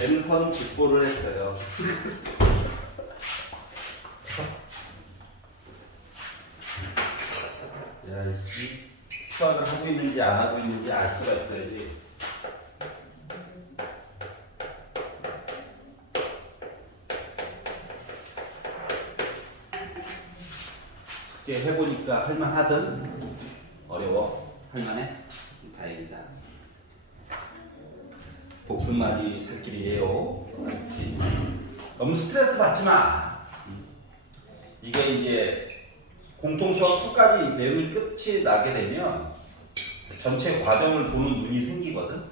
랜선 직보를 했어요. 야, 이 수학을 하고 있는지 안 하고 있는지 알 수가 있어야지. 숙제 해보니까 할만하든 어려워? 할만해? 다행이다. 복습말이 살 길이에요. 그렇지. 너무 스트레스 받지 마. 이게 이제 공통수학 2까지 내용이 끝이 나게 되면 전체 과정을 보는 눈이 생기거든.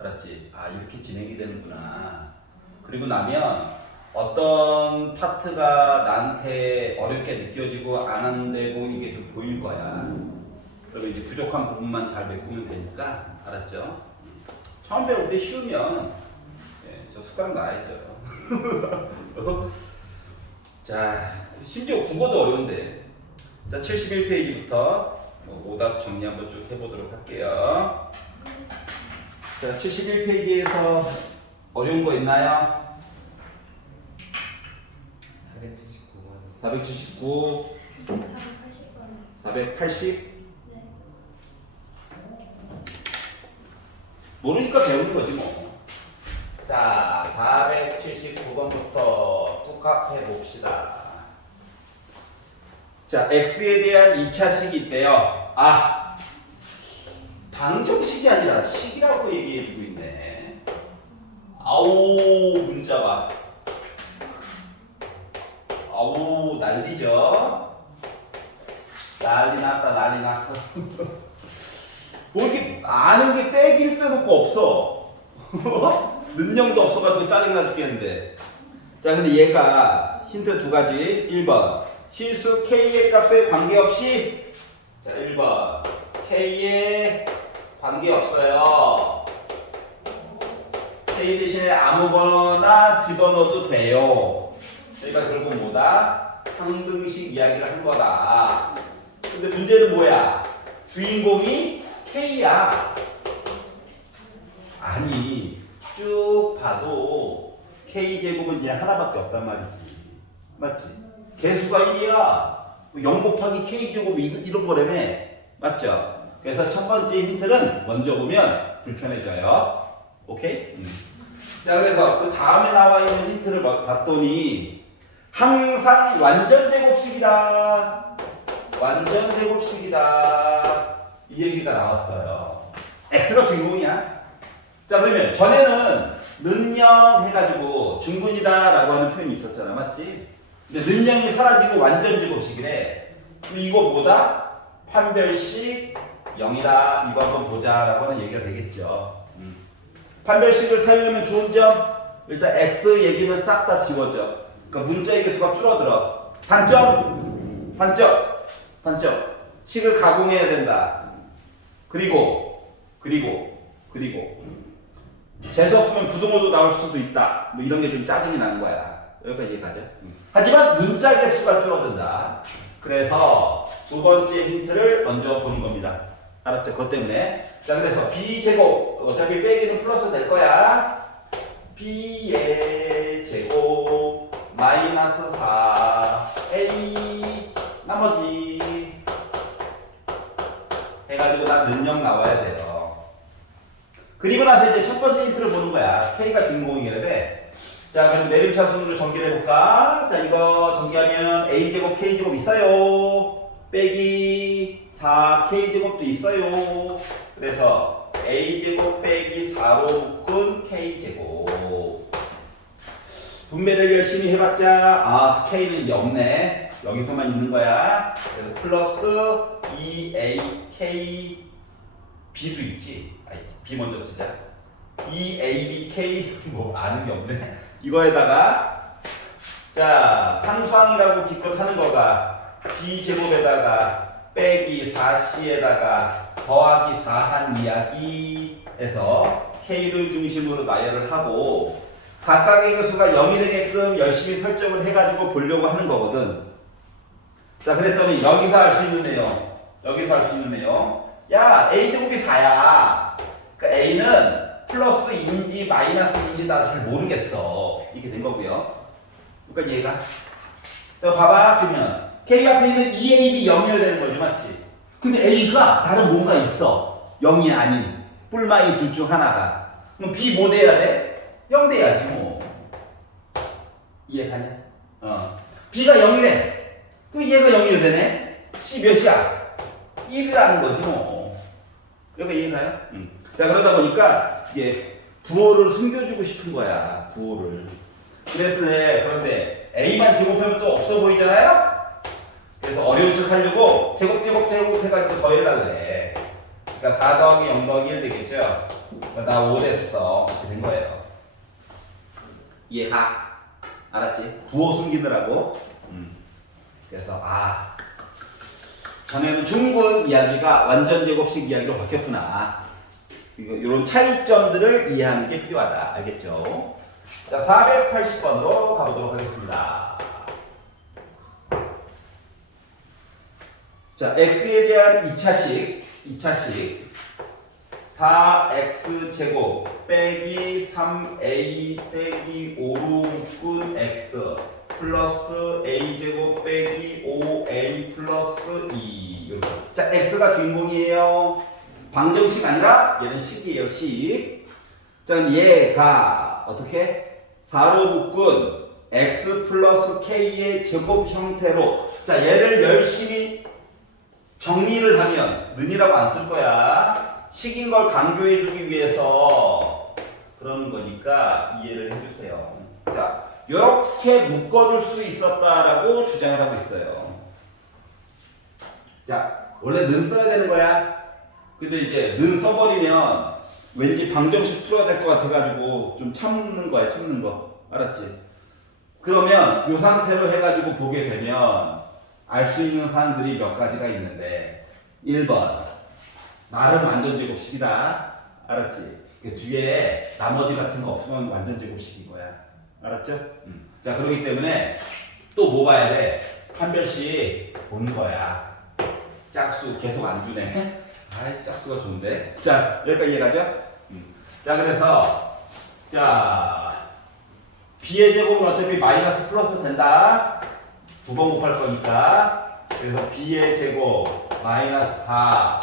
알았지? 아, 이렇게 진행이 되는구나. 그리고 나면 어떤 파트가 나한테 어렵게 느껴지고 안 한되고 이게 좀 보일 거야. 그러면 이제 부족한 부분만 잘 메꾸면 되니까. 알았죠? 처음 배울 때 쉬우면 저 숟가락 놔야죠. 자, 심지어 국어도 어려운데. 자, 71페이지부터 오답 정리 한번 쭉 해보도록 할게요. 자, 71페이지에서 어려운 거 있나요? 479, 480. 네. 모르니까 배우는 거지 뭐. 자, 479번부터 뚝합 해봅시다. 자, x에 대한 2차식이 있대요. 아, 방정식이 아니라 식이라고 얘기해주고 있네. 아우, 문자 봐. 아우, 난리죠? 난리 났다, 난리 났어. 뭐 이렇게 아는 게 빼길 빼놓고 없어. 능력도 없어가지고 짜증나 죽겠는데. 자, 근데 얘가 힌트 두 가지. 1번. 실수 K의 값에 관계없이. 자, 1번. K에 관계없어요. K 대신에 아무거나 집어넣어도 돼요. 그러니까 결국 뭐다? 항등식 이야기를 한 거다. 근데 문제는 뭐야? 주인공이 K야. 아니, 쭉 봐도 K제곱은 얘 하나밖에 없단 말이지. 맞지? 개수가 1이야. 0 곱하기 K제곱 이런 거라며. 맞죠? 그래서 첫 번째 힌트는 먼저 보면 불편해져요. 오케이? 자, 그래서 그 다음에 나와 있는 힌트를 봤더니 항상 완전 제곱식이다. 완전 제곱식이다. 이 얘기가 나왔어요. X가 주인공이야. 자, 그러면 전에는 는영 해가지고 중근이다 라고 하는 표현이 있었잖아. 맞지? 근데 는영이 사라지고 완전 제곱식이래. 그럼 이거 뭐다? 판별식 0이다. 이거 한번 보자 라고 하는 얘기가 되겠죠. 판별식을 사용하면 좋은 점, 일단 X 얘기는 싹 다 지워져. 그러니까 문자의 개수가 줄어들어. 단점, 식을 가공해야 된다. 그리고 재수 없으면 부등호도 나올 수도 있다. 뭐 이런 게 좀 짜증이 나는 거야. 여기까지 얘기하자. 하지만 문자 개수가 줄어든다. 그래서 두 번째 힌트를 먼저 보는 겁니다. 알았죠? 그것 때문에. 자, 그래서 B제곱, 어차피 빼기는 플러스 될 거야. B의 제곱 마이너스 4 A 나머지 해가지고 난 능력 나와야 돼요. 그리고 나서 이제 첫 번째 힌트를 보는 거야. K가 주인공이래. 자, 그럼 내림차순으로 전개를 해볼까? 자, 이거 전개하면 A제곱 K제곱 있어요. 빼기 4K제곱도 있어요. 그래서 A제곱 빼기 4로 묶은 K제곱. 분배를 열심히 해봤자 K는 없네. 여기서만 있는 거야. 그래서 플러스 2AK B도 있지. B 먼저 쓰자. 2ABK 뭐 아는 게 없네. 이거에다가 자, 상수항이라고 기껏 하는 거가 B제곱에다가 빼기 4C에다가 더하기 4한 이야기에서 K를 중심으로 나열을 하고 각각의 개수가 0이 되게끔 열심히 설정을 해가지고 보려고 하는 거거든. 자, 그랬더니 여기서 알 수 있는 내용. 야, A제곱이 4야. 그러니까 A는 플러스 2인지 A인지 마이너스인지 나 잘 모르겠어. 이렇게 된 거고요. 그러니까 얘가 자 봐봐 그러면 K 앞에 있는 EAB 0이어야 되는 거지 맞지? 근데 A가 다른 뭔가 있어. 0이 아닌 뿔마이 둘 중 하나가. 그럼 B 뭐 돼야 돼? 0 돼야지 뭐. 이해가냐? B가 0이래. 그럼 얘가 0이어야 되네. C 몇이야? 1이라는 거지 뭐. 여기 이해가요? 자 그러다 보니까 이게 부호를 숨겨주고 싶은 거야. 부호를. 그래서 그런데 A만 제곱하면 또 없어 보이잖아요? 그래서 어려운 척 하려고 제곱 해가지고 더해달래. 그러니까 4 더하기 0 더하기 1 되겠죠? 나 5 됐어. 이렇게 된 거예요. 이해가? 알았지? 부호 숨기느라고. 그래서 전에는 중분 이야기가 완전 제곱식 이야기로 바뀌었구나. 이런 차이점들을 이해하는 게 필요하다. 알겠죠? 자, 480번으로 가보도록 하겠습니다. 자, x에 대한 2차식 4x제곱 빼기 3a 빼기 5로 묶은 x 플러스 a제곱 빼기 5a 플러스 2 이렇게. 자, x가 주인공이에요. 방정식 아니라 얘는 식이에요. 식. 자, 얘가 어떻게? 4로 묶은 x 플러스 k의 제곱 형태로. 자, 얘를 열심히 정리를 하면 는이라고 안 쓸 거야. 식인 걸 강조해 주기 위해서 그러는 거니까 이해를 해주세요. 자, 이렇게 묶어줄 수 있었다라고 주장을 하고 있어요. 자, 원래 는 써야 되는 거야. 근데 이제 는 써버리면 왠지 방정식 풀어야 될 것 같아가지고 좀 참는 거야, 참는 거. 알았지? 그러면 이 상태로 해가지고 보게 되면 알 수 있는 사항들이 몇 가지가 있는데 1번 나름 완전 제곱식이다. 알았지? 그 뒤에 나머지 같은 거 없으면 완전 제곱식인 거야. 알았죠? 자, 그렇기 때문에 또 뭐 봐야 돼? 판별식 보는 거야. 짝수 계속 안 주네. 아이, 짝수가 좋은데. 자, 여기까지 이해가죠? 자, 그래서 자 b의 제곱은 어차피 마이너스 플러스 된다. 두 번 곱할 거니까. 그래서 b의 제곱 마이너스 4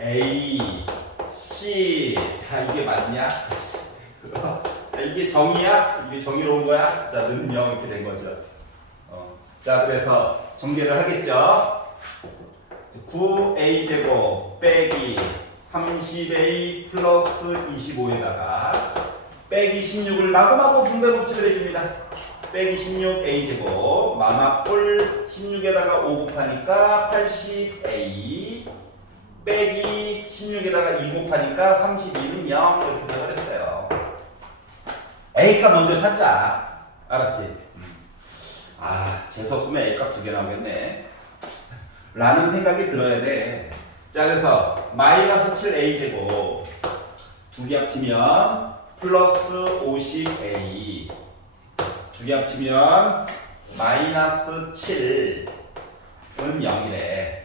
a c. 이게 맞냐? 이게 정의야? 이게 정의로운 거야? 자, 는 0 이렇게 된 거죠. 자, 그래서 전개를 하겠죠. 9a 제곱 빼기 30a 플러스 25에다가 빼기 16을 마구마구 분배 법칙을 해줍니다. 빼기 16a 제곱 마마뿔 16에다가 5 곱하니까 80a 빼기 16에다가 2 곱하니까 32는 0 이렇게 생각을 했어요. A값 먼저 찾자. 알았지? 재수없으면 A값 2개 나오겠네. 라는 생각이 들어야 돼. 자, 그래서 마이너스 7a 제곱 두 개 합치면 플러스 50a 두 개 합치면 마이너스 7은 0이래.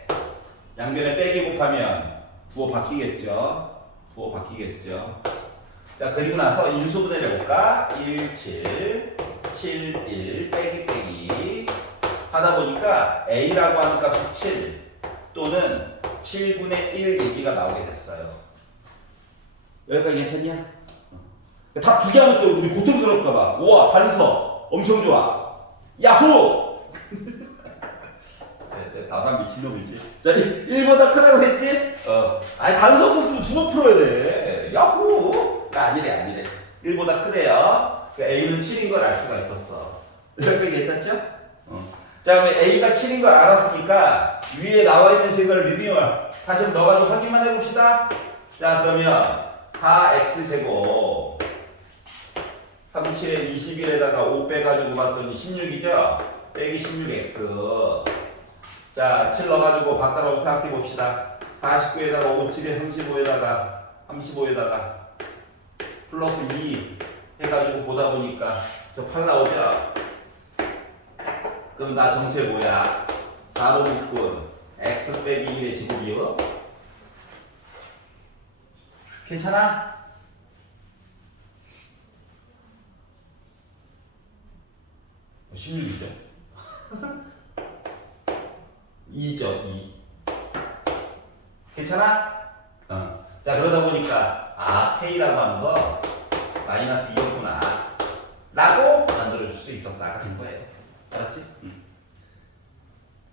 양변에 빼기 곱하면 부호 바뀌겠죠. 자, 그리고 나서 인수분해를 해볼까? 1, 7, 7, 1 빼기 하다 보니까 a라고 하는 값이 7 또는 7분의 1 얘기가 나오게 됐어요. 여기까지 괜찮냐? 답 두 개 하면 또 우리 고통스러울까봐. 우와, 반서 엄청 좋아. 야호! 나만 미친놈이지. 자, 1보다 크다고 했지? 단서 썼으면 주먹 풀어야 돼. 야호! 아니래. 1보다 크대요. 그러니까 A는 7인 걸 알 수가 있었어. 여기까지 괜찮죠? 자, 그러면 A가 7인 걸 알았으니까 위에 나와 있는 식을 리뉴얼 다시 한번 넣어가지고 확인만 해봅시다. 자, 그러면 4x제곱 37에 21에다가 5 빼가지고 봤더니 16이죠? 빼기 16x. 자, 7 넣어가지고 바꿔놓고 생각해 봅시다. 49에다가 57에 35에다가 플러스 2 해가지고 보다 보니까 저 8 나오죠? 그럼 나 정체 뭐야? 4로 묶은 x 빼기 1의 제곱이요? 괜찮아? 16이죠. 2죠, 2. 괜찮아? 자, 그러다 보니까, K라고 하는 거, 마이너스 2였구나. 라고 만들어줄 수 있었다가 된 거예요. 알았지?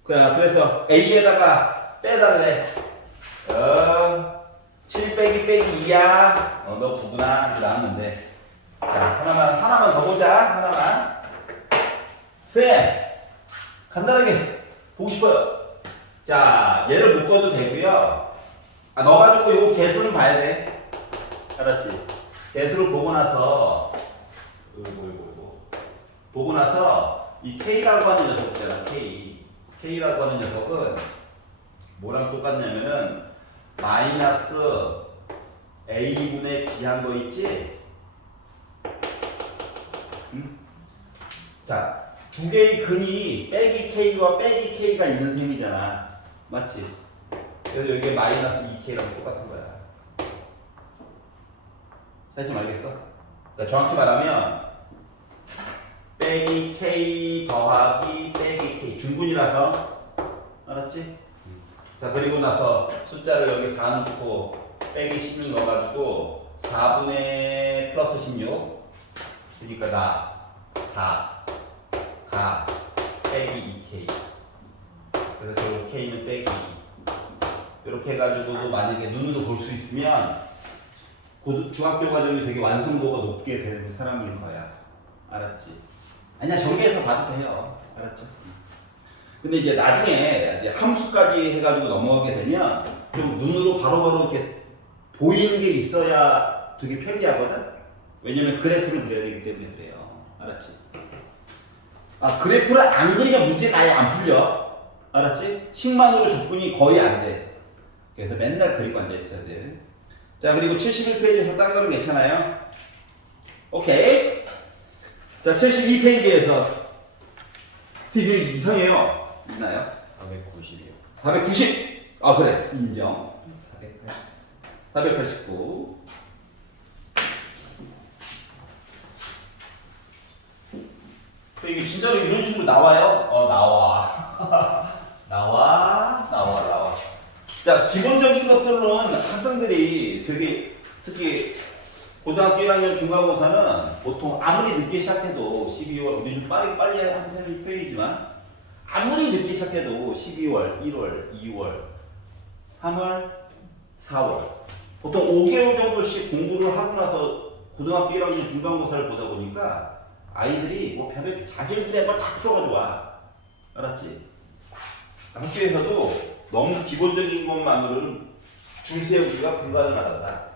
그래서 A에다가 빼달래. 7 빼기 빼기 2야. 너 9구나. 이렇게 나왔는데. 자, 하나만 더 보자. 하나만. 쌤! 간단하게 보고 싶어요. 자, 얘를 묶어도 되고요. 너 가지고 요 개수는 봐야 돼. 알았지? 개수를 보고 나서, 보고 나서, 이 K라고 하는 녀석 있잖아, K라고 하는 녀석은 뭐랑 똑같냐면은, 마이너스 A분의 B한 거 있지? 자, 두 개의 근이 빼기 K와 빼기 K가 있는 셈이잖아. 맞지? 그래서 이게 마이너스 2K랑 똑같은 거야. 자, 지금 알겠어? 그러니까 정확히 말하면 빼기 K 더하기 빼기 K 중군이라서 알았지? 자, 그리고 나서 숫자를 여기 4 넣고 빼기 16 넣어가지고 4분의 플러스 16 그러니까 나 4 가 빼기 2K 그래서 저 K는 빼기 이렇게 해가지고도 만약에 눈으로 볼 수 있으면 중학교 과정이 되게 완성도가 높게 되는 사람인 거야. 알았지? 아니야, 전개해서 봐도 돼요. 알았죠? 근데 이제 나중에 이제 함수까지 해가지고 넘어가게 되면 좀 눈으로 바로바로 이렇게 보이는 게 있어야 되게 편리하거든? 왜냐면 그래프를 그려야 되기 때문에 그래요. 알았지? 그래프를 안 그리면 문제가 아예 안 풀려. 알았지? 식만으로 접근이 거의 안 돼. 그래서 맨날 그리고 앉아 있어야 돼. 자, 그리고 71페이지에서 딴 거는 괜찮아요? 오케이. 자, 72페이지에서 되게 이상해요. 있나요? 490이요. 490! 그래. 인정. 489. 이게 진짜로 이런 식으로 나와요? 나와. 나와. 자, 기본적인 것들로는 학생들이 되게, 특히 고등학교 1학년 중간고사는 보통 아무리 늦게 시작해도 12월, 우리는 빨리 하는 편이지만 아무리 늦게 시작해도 12월, 1월, 2월, 3월, 4월 보통 5개월 정도씩 공부를 하고 나서 고등학교 1학년 중간고사를 보다 보니까 아이들이 뭐 별의 자질들의 걸다 풀어가지고 와. 알았지? 학교에서도 너무 기본적인 것만으로는 줄 세우기가 불가능하다.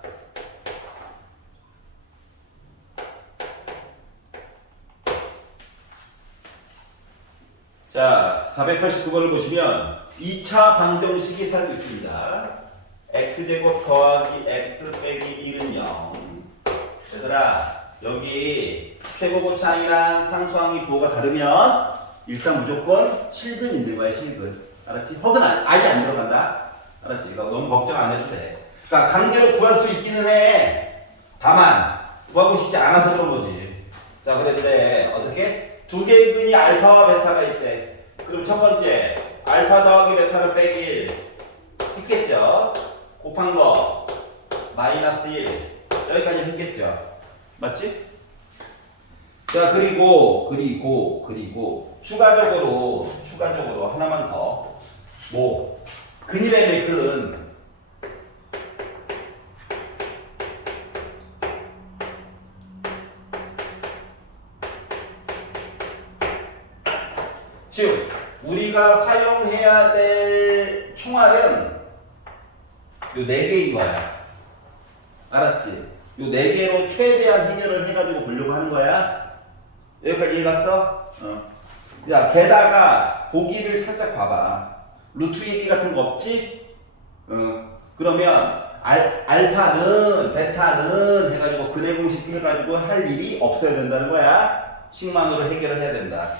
자, 489번을 보시면 2차 방정식이 살고 있습니다. x제곱 더하기 x 빼기 1은 0. 얘들아, 여기 최고고차항이랑 상수항이 부호가 다르면 일단 무조건 실근 있는 거야, 실근. 알았지? 허근 아예 안 들어간다. 알았지? 너무 걱정 안 해도 돼. 그러니까 강제로 구할 수 있기는 해. 다만 구하고 싶지 않아서 그런 거지. 자, 그랬대. 어떻게? 두 개의 근이 알파와 베타가 있대. 그럼 첫 번째 알파 더하기 베타는 빼기 1 했겠죠? 곱한 거 마이너스 1 여기까지 했겠죠? 맞지? 자, 그리고 추가적으로 하나만 더. 뭐 근이라며 근. 즉 우리가 사용해야 될 총알은 요 4개인 거야. 알았지? 요 4개로 최대한 해결을 해가지고 보려고 하는 거야. 여기까지 이해 갔어? 야, 게다가 보기를 살짝 봐봐. 루트 얘기 같은 거 없지? 그러면 알파는 베타는 해가지고 근해 공식 해가지고 할 일이 없어야 된다는 거야. 식만으로 해결을 해야 된다.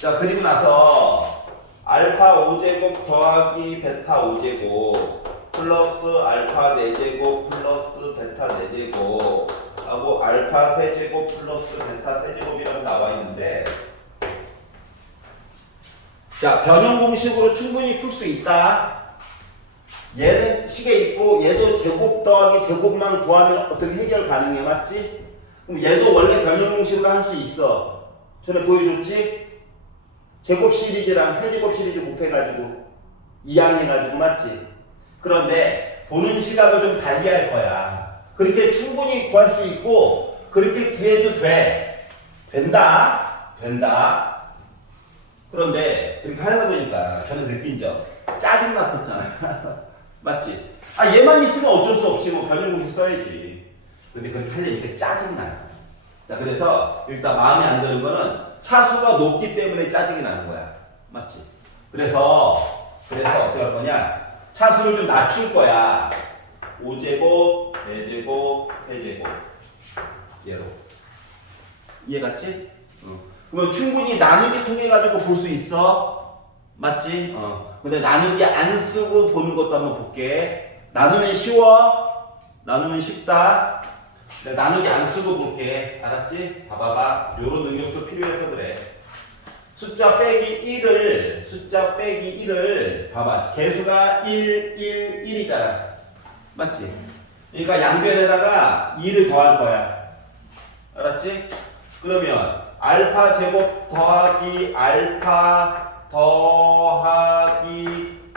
자, 그리고 나서 알파 5제곱 더하기 베타 5제곱 플러스 알파 4제곱 플러스 베타 4제곱 하고 알파 3제곱 플러스 베타 3제곱이라고 나와 있는데 자, 변형 공식으로 충분히 풀 수 있다. 얘는 식에 있고 얘도 제곱 더하기 제곱만 구하면 어떻게 해결 가능해, 맞지? 그럼 얘도 원래 변형 공식으로 할 수 있어. 전에 보여줬지? 제곱 시리즈랑 세제곱 시리즈 곱해가지고 이항해가지고, 맞지? 그런데 보는 시각을 좀 달리 할 거야. 그렇게 충분히 구할 수 있고 그렇게 구해도 돼. 된다. 그런데 그렇게 하다 보니까 저는 느낀 점 짜증 났었잖아. 맞지? 아, 얘만 있으면 어쩔 수 없이 뭐 변형 공식 써야지. 근데 그렇게 하려니까 짜증 나요. 자, 그래서 일단 마음에 안 드는 거는 차수가 높기 때문에 짜증이 나는 거야. 맞지? 그래서 어떻게 할 거냐? 차수를 좀 낮출 거야. 5제곱, 4제곱, 3제곱. 얘로. 이해 갔지? 그러면 충분히 나누기 통해 가지고 볼 수 있어. 맞지? 근데 나누기 안 쓰고 보는 것도 한번 볼게. 나누면 쉬워. 나누면 쉽다. 나누기 안 쓰고 볼게. 알았지? 봐봐봐. 요런 능력도 필요해서 그래. 숫자 빼기 1을 봐봐. 개수가 1, 1이잖아. 맞지? 그러니까 양변에다가 2를 더할 거야. 알았지? 그러면 알파 제곱 더하기 알파 더하기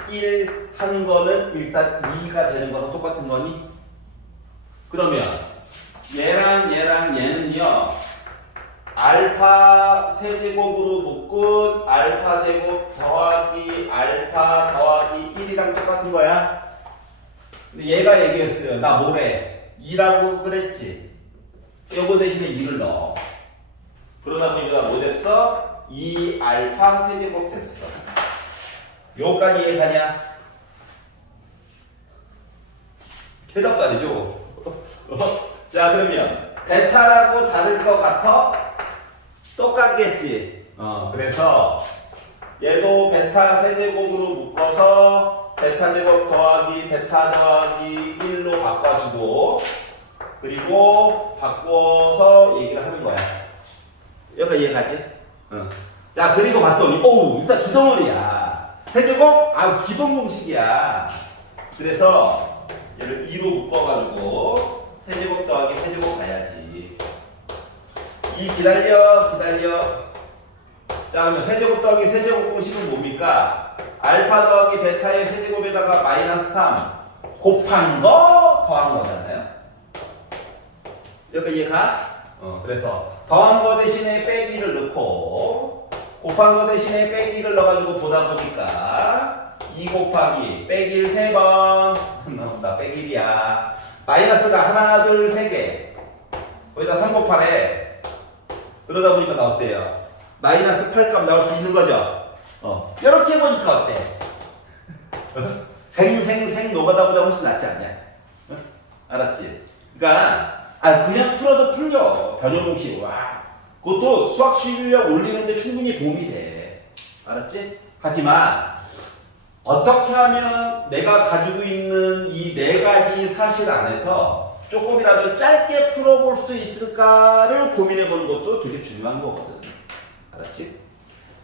1 한 거는 일단 2가 되는 거랑 똑같은 거니? 그러면 얘랑 얘는요, 알파 세제곱으로 묶은 알파 제곱 더하기 알파 더하기 1이랑 똑같은 거야. 근데 얘가 얘기했어요. 나 뭐래? 2라고 그랬지? 요거 대신에 2를 넣어. 그러다 보니까 뭐 됐어? 2 알파 세제곱 됐어. 요까지 이해가냐? 대답도 안 해줘. 자, 그러면 베타라고 다를 것 같아? 똑같겠지. 그래서 얘도 베타 세제곱으로 묶어서 베타 제곱 더하기 베타 더하기 1로 바꿔주고, 그리고 바꿔서 얘기를 하는 거야. 여기까지 이해가지? 자, 그리고 봤더니 일단 두 덩어리야. 세제곱? 기본 공식이야. 그래서 얘를 2로 묶어가지고 세제곱 더하기 세제곱 가야지. 기다려. 자, 그러면 세제곱 더하기 세제곱 공식은 뭡니까? 알파 더하기 베타의 세제곱에다가 마이너스 3 곱한 거 더한 거잖아요. 여기까지 이해가? 그래서 더한 거 대신에 빼기를 넣고 곱한 거 대신에 빼기를 넣어가지고 보다 보니까 2 곱하기 빼기를 3번 나온다. 빼기야. 마이너스가 하나, 둘, 3개. 거기다 3 곱하래. 그러다 보니까 나 어때요? 마이너스 8값 나올 수 있는 거죠? 이렇게 보니까 어때? 생생생 노가다보다 훨씬 낫지 않냐? 알았지? 그러니까 그냥 풀어도 풀려. 변형 공식. 와. 그것도 수학 실력 올리는데 충분히 도움이 돼. 알았지? 하지만 어떻게 하면 내가 가지고 있는 이 4가지 사실 안에서 조금이라도 짧게 풀어볼 수 있을까를 고민해보는 것도 되게 중요한 거거든. 알았지?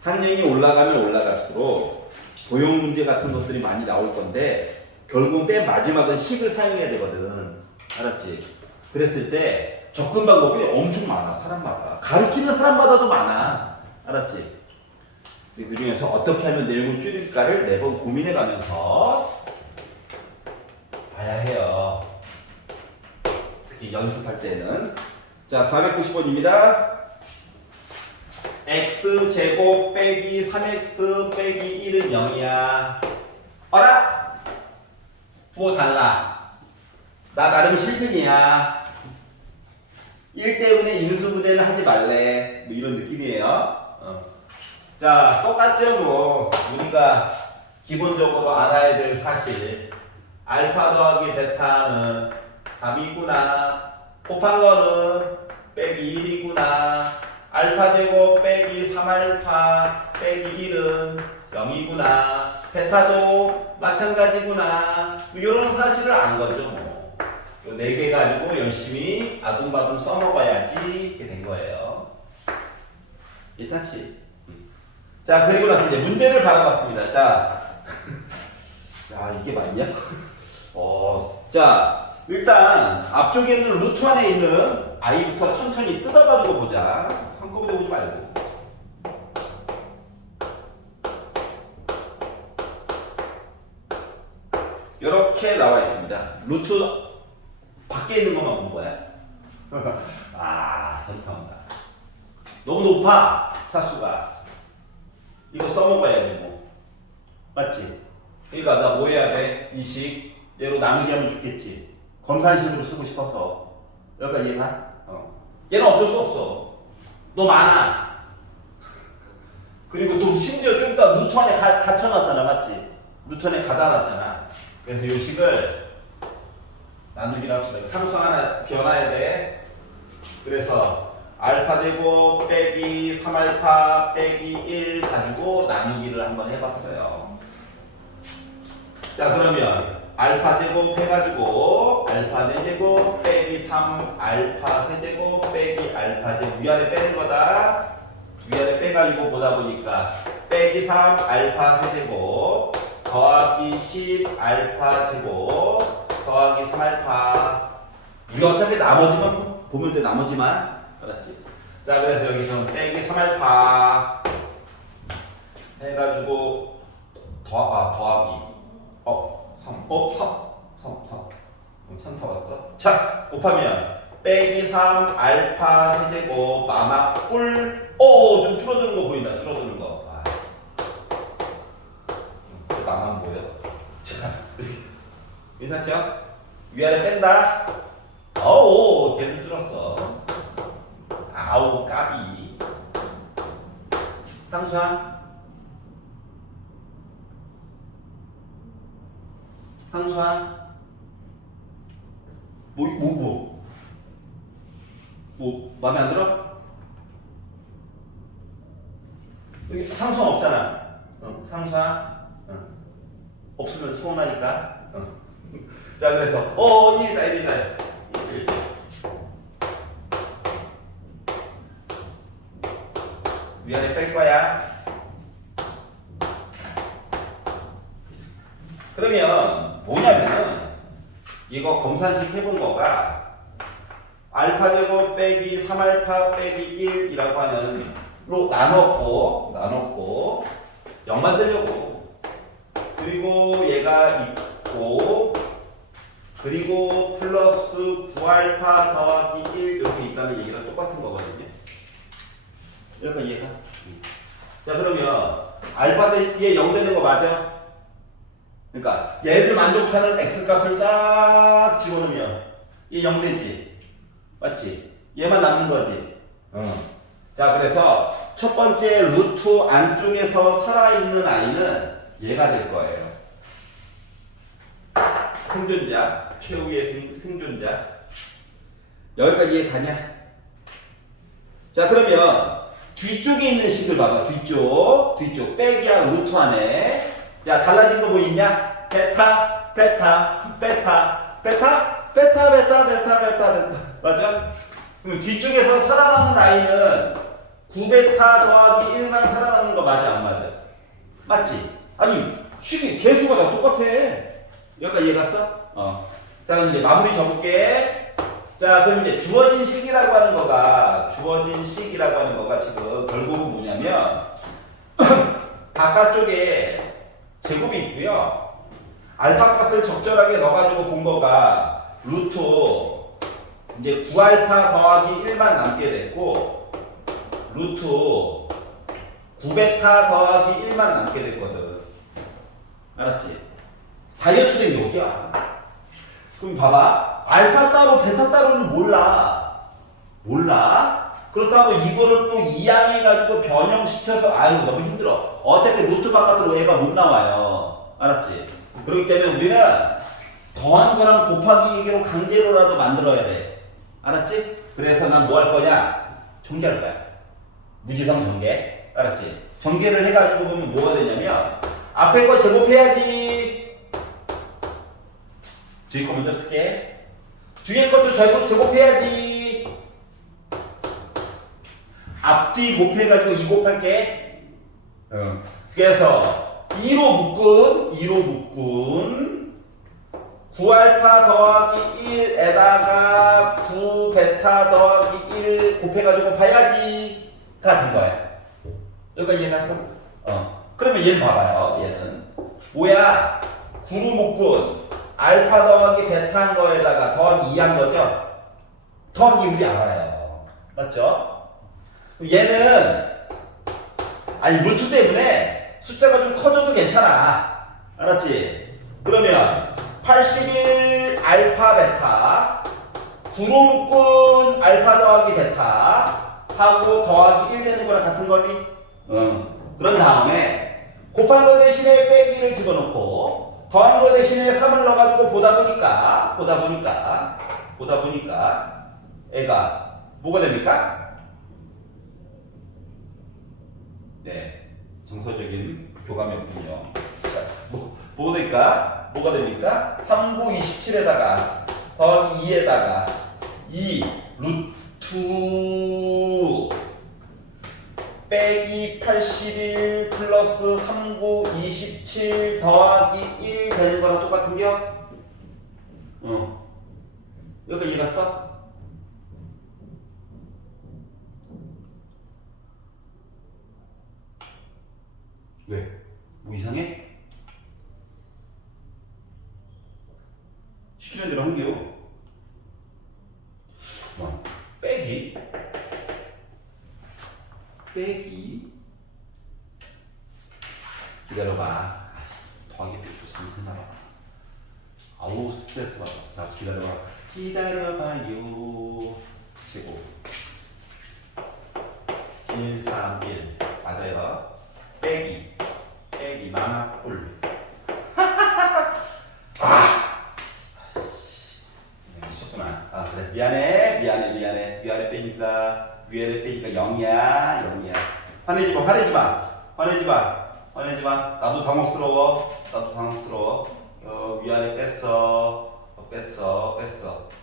학년이 올라가면 올라갈수록 도형 문제 같은 것들이 많이 나올 건데 결국 맨 마지막은 식을 사용해야 되거든. 알았지? 그랬을 때 접근 방법이 엄청 많아. 사람마다. 가르치는 사람마다도 많아. 알았지? 그 중에서 어떻게 하면 내용을 줄일까를 매번 고민해 가면서 봐야 해요. 특히 연습할 때는. 자, 490번입니다. x제곱 빼기 3x 빼기 1은 0이야. 어라? 부호 달라. 나 나름 실근이야. 1 때문에 인수분해는 하지 말래. 뭐 이런 느낌이에요. 자, 똑같죠 뭐. 우리가 기본적으로 알아야 될 사실. 알파 더하기 베타는 3이구나. 곱한 거는 빼기 1이구나. 알파 제곱 빼기 3알파 빼기 1은 0이구나. 베타도 마찬가지구나. 뭐 이런 사실을 안 거죠 뭐. 4개 가지고 열심히 아둥바둥 써먹어야지 이렇게 된 거예요. 괜찮지? 자, 그리고 나서 이제 문제를 받아봤습니다. 자, 야, 이게 맞냐? 자, 일단 앞쪽에 있는 루트 안에 있는 i부터 천천히 뜯어가지고 보자. 한꺼번에 보지 말고. 이렇게 나와 있습니다. 루트 밖에 있는 것만 본 거야. 아, 현타온다. 너무 높아, 차수가. 이거 써먹어야지, 뭐. 맞지? 그러니까 나 뭐 해야 돼? 이 식. 얘로 나누기 하면 좋겠지. 검산식으로 쓰고 싶어서. 여기까지 이해가? 얘는 어쩔 수 없어. 너 많아. 그리고 또 심지어 좀 이따 루트 안에 갇혀놨잖아, 맞지? 루트 안에 가다놨잖아. 그래서 이 식을 나누기로 합시다. 상수 하나 변화해야 돼. 그래서 알파 제곱 빼기 3알파 빼기 1 가지고 나누기를 한번 해봤어요. 자, 그러면 알파 제곱 해가지고 알파 4제곱 빼기 3 알파 세제곱 빼기 알파 제곱 위아래 빼는 거다. 위아래 빼가지고 보다 보니까 빼기 3 알파 세제곱 더하기 10 알파 제곱 더하기 3알파. 우리 어차피 나머지만 보면 돼. 나머지만. 알았지? 자, 그래서 여기서 빼기 3알파 해가지고 더하기 3 왔어? 자, 곱하면 빼기 3 알파 세제곱 마마 꿀. 좀 줄어드는 거 보인다. 줄어드는 거. 나만 보여? 자, 괜찮죠? 위아래 뺀다. 계속 줄었어. 아우, 까비. 상수항. 마음에 안 들어? 여기 상수항 없잖아. 상수항. 없으면 서운하니까. 자, 그래서 이해다. 위아래 뺄 거야. 그러면 뭐냐면은 이거 검산식 해본 거가 알파 제곱 빼기 3알파 빼기 1이라고 하는 로 나눴고 0 만들려고. 그리고 얘가 있고 그리고 플러스 9알파 더하기 1 이렇게 있다는 얘기랑 똑같은 거거든요. 여기가 이해가? 자, 그러면 알파 대 0 되는 거 맞아? 그러니까 얘를 만족하는 x값을 쫙 집어넣으면 얘 0 되지. 맞지? 얘만 남는 거지. 자, 그래서 첫 번째 루트 안쪽에서 살아있는 아이는 얘가 될 거예요. 생존자, 최후의 생존자. 여기까지 이해 가냐? 자, 그러면 뒤쪽에 있는 식을 봐봐. 뒤쪽 빼기야 루트 안에. 야, 달라진 거 뭐 있냐? 베타. 맞아? 그럼 뒤쪽에서 살아남는 아이는 9베타 더하기 1만 살아남는 거 맞아, 안 맞아? 맞지? 아니, 식이 개수가 다 똑같아. 여기까지 이해 갔어? 자, 그럼 이제 마무리 적을게. 자, 그럼 이제 주어진 식이라고 하는 거가 지금 결국은 뭐냐면 바깥쪽에 제곱이 있고요. 알파 값을 적절하게 넣어가지고 본 거가 루트 이제 9알파 더하기 1만 남게 됐고 루트 9베타 더하기 1만 남게 됐거든. 알았지? 다이어트 된 여기야. 그럼 봐봐. 알파 따로 베타 따로는 몰라. 그렇다고 이거를 또 이항해가지고 변형시켜서 너무 힘들어. 어차피 루트 바깥으로 얘가 못 나와요. 알았지? 그렇기 때문에 우리는 더한 거랑 곱하기 얘기로 강제로라도 만들어야 돼. 알았지? 그래서 난 뭐 할 거냐? 전개할 거야. 무지성 전개. 알았지? 전개를 해가지고 보면 뭐가 되냐면 앞에 거 제곱해야지. 뒤에 거 먼저 쓸게. 뒤에 것도 제곱해야지. 앞뒤 곱해가지고 2 곱할게. 그래서 2로 묶은 9알파 더하기 1에다가 9베타 더하기 1 곱해가지고 봐야지가 된 거야. 여기까지 이해갔어? 그러면 얘는 봐봐요. 얘는 뭐야? 9로 묶은 알파 더하기 베타 한 거에다가 더하기 2 한 거죠? 더하기 우리 알아요. 맞죠? 얘는 아니 루트 때문에 숫자가 좀 커져도 괜찮아. 알았지? 그러면 81 알파 베타 9로 묶은 알파 더하기 베타 하고 더하기 1 되는 거랑 같은 거니? 그런 다음에 곱한 거 대신에 빼기를 집어넣고 더한 거 대신에 3을 넣어가지고 보다 보니까 애가 뭐가 됩니까? 네, 정서적인 교감이었군요. 자, 뭐가 됩니까? 3, 9, 27에다가 더하기 2에다가 2 루트 빼기 81 플러스 3, 9, 27 더하기 1 되는 거랑 똑같은겨? 여기까지 이해갔어? 왜? 뭐 이상해? 시키는 대로 한게요. 빼기 기다려봐. 더하기 빼기 잘못했나봐. 아우 스트레스 받아. 자 기다려봐요. 제곱 1, 3, 1 맞아요. 빼기 만화뿔. 미쳤구나. 그래 미안해 빼니까 위아래 빼니까 0이야. 화내지 마. 나도 당혹스러워. 위아래 뺐어.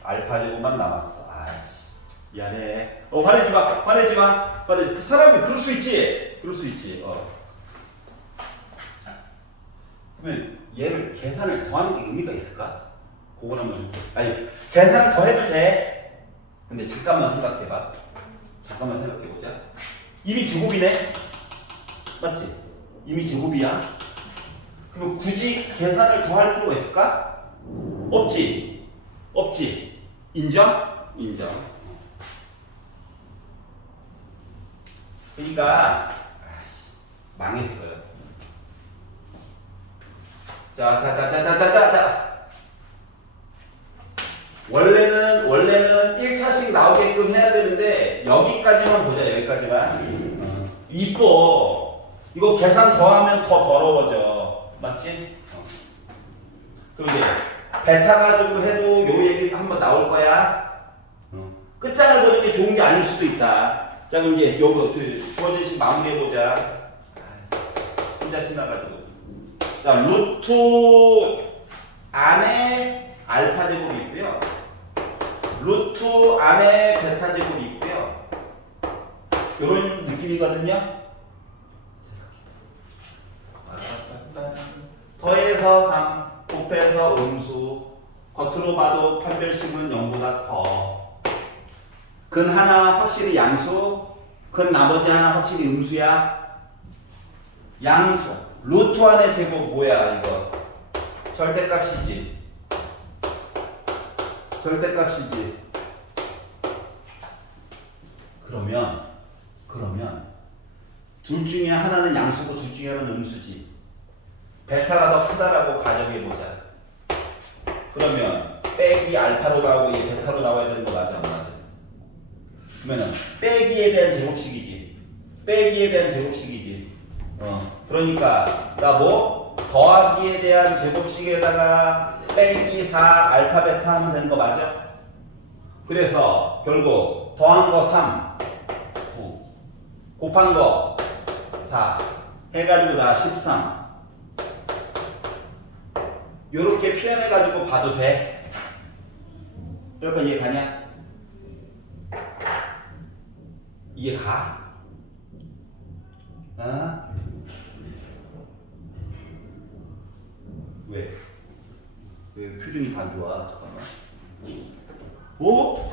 알파 제곱만 남았어. 미안해. 화내지 마. 그 사람이 그럴 수 있지. 그러면 얘를 계산을 더하는 게 의미가 있을까? 그걸 한번 계산을 더 해도 돼. 근데 잠깐만 생각해보자. 이미 제곱이네. 맞지? 이미 제곱이야. 그럼 굳이 계산을 더 할 필요가 있을까? 없지. 인정. 그러니까 망했어요. 자. 원래는 1차씩 나오게끔 해야 되는데 여기까지만 보자. 이뻐. 이거 계산 더하면 더 더러워져. 맞지? 그럼 이제 베타 가지고 해도 요 얘기 한번 나올 거야. 끝장을 보는 게 좋은 게 아닐 수도 있다. 자 그럼 이제 요거 주어진 식 마무리해보자. 혼자 신나가지고. 자 루트 안에 알파 제곱이 있고요. 루트 안에 베타 제곱이 있고요. 이런 느낌이거든요. 더해서 3, 곱해서 음수. 겉으로 봐도 판별식은 0보다 커. 근 하나 확실히 양수, 근 나머지 하나 확실히 음수야. 양수. 루트 안의 제곱 뭐야 이거? 절대값이지. 그러면 둘 중에 하나는 양수고 둘 중에 하나는 음수지. 베타가 더 크다라고 가정해보자. 그러면 빼기 알파로 나오고 이 베타로 나와야 되는 거 맞아 안 맞아? 그러면은 빼기에 대한 제곱식이지. 그러니까 나 더하기에 대한 제곱식에다가 빼기 4 알파 베타 하면 되는 거 맞아? 그래서 결국 더한 거 3, 9, 곱한 거 4 해가지고 나 13. 요렇게 표현해가지고 봐도 돼. 여기까지 이해가냐? 이해가? 왜? 왜 표정이 안 좋아? 잠깐만. 오?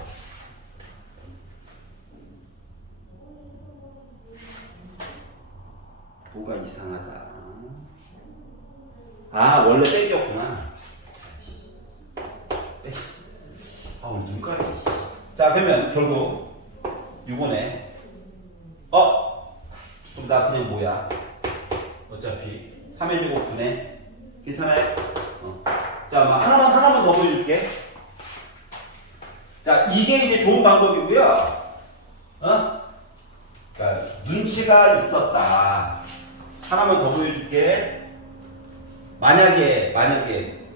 뭐가 이상하다. 아, 원래 땡겼구나. 아, 오늘 눈깔이. 자, 그러면 결국 요거네. 그럼 나 그냥 뭐야? 어차피 3의 제곱 9네. 괜찮아요? 자, 막 하나만 더 보여줄게. 자, 이게 이제 좋은 방법이고요. 그러니까 눈치가 있었다. 하나만 더 보여줄게. 만약에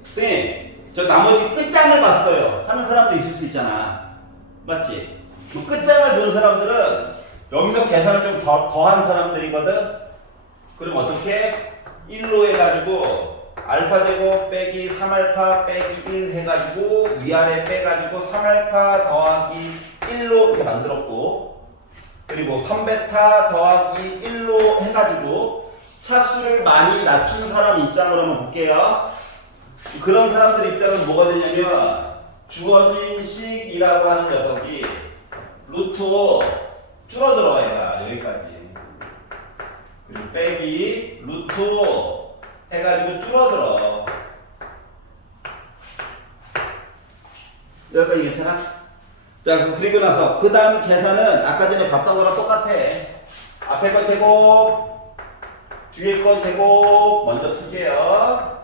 선생님, 저 나머지 끝장을 봤어요 하는 사람도 있을 수 있잖아. 맞지? 그 끝장을 본 사람들은 여기서 계산을 좀 더한 사람들이거든. 그럼 어떻게? 1로 해가지고 알파 제곱 빼기 3알파 빼기 1 해가지고 위아래 빼가지고 3알파 더하기 1로 이렇게 만들었고, 그리고 3베타 더하기 1로 해가지고 차수를 많이 낮춘 사람 입장으로 한번 볼게요. 그런 사람들 입장은 뭐가 되냐면 주어진 식이라고 하는 녀석이 루트 줄어들어. 얘가 여기까지. 그리고 빼기 루트 해가지고 줄어들어. 여기까지 괜찮아? 자, 그리고 나서 그 다음 계산은 아까 전에 봤던 거랑 똑같아. 앞에 거 제곱, 뒤에 거 제곱 먼저 쓸게요.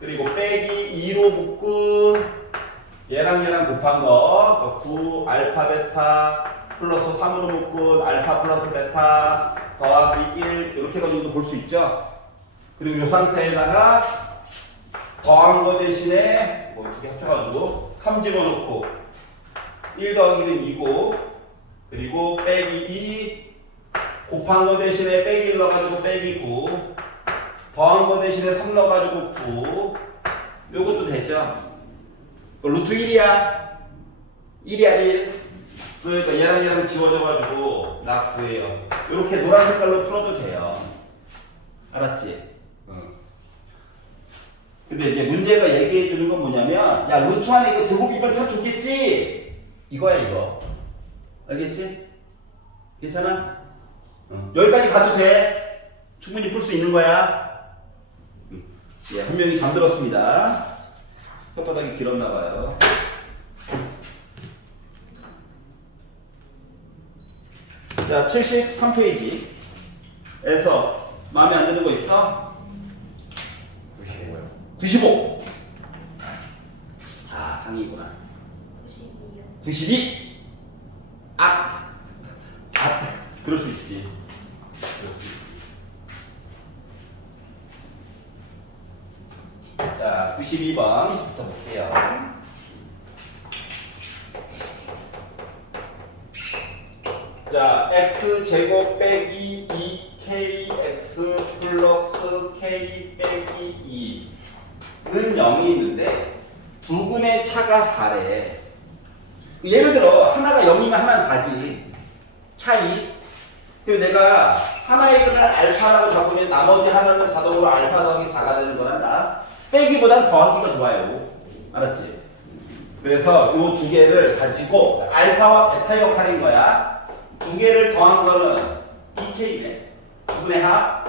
그리고 빼기 2로 묶은 얘랑 곱한 거 9 알파 베타 플러스 3으로 묶은 알파 플러스 베타 더하기 1 이렇게 가지고 볼 수 있죠. 그리고 이 상태에다가 더한 거 대신에 뭐 어떻게 합쳐가지고 3 집어넣고 1 더하기는 2고, 그리고 빼기 2 곱한 거 대신에 빼기 1 넣어가지고 빼기 9 더한 거 대신에 3 넣어가지고 9. 요것도 됐죠. 루트 1이야 1. 그러니까 얘랑 지워져가지고 나 9예요. 요렇게 노란 색깔로 풀어도 돼요. 알았지? 근데 이제 문제가 얘기해 주는 건 뭐냐면, 야, 루트 안에 이거 제곱이면 참 좋겠지? 이거야, 이거. 알겠지? 괜찮아? 여기까지 가도 돼. 충분히 풀 수 있는 거야. 예, 한 명이 잠들었습니다. 혓바닥이 길었나 봐요. 자, 73페이지에서 마음에 안 드는 거 있어? 95요. 95. 아, 상이구나. 92요. 92? 그럴 수 있지. 자, 92번부터 볼게요. 자, x제곱 빼기 2kx 플러스 k 빼기 2는 0이 있는데 두 근의 차가 4래. 예를 들어 하나가 0이면 하나는 4지. 차이. 그리고 내가 하나의 근을 알파라고 잡으면 나머지 하나는 자동으로 알파 더하기 4가 되는 거란다. 빼기보단 더하기가 좋아요. 알았지? 그래서 요 두 개를 가지고 알파와 베타 역할인 거야. 두 개를 더한 거는 2k네. 두 분의 합.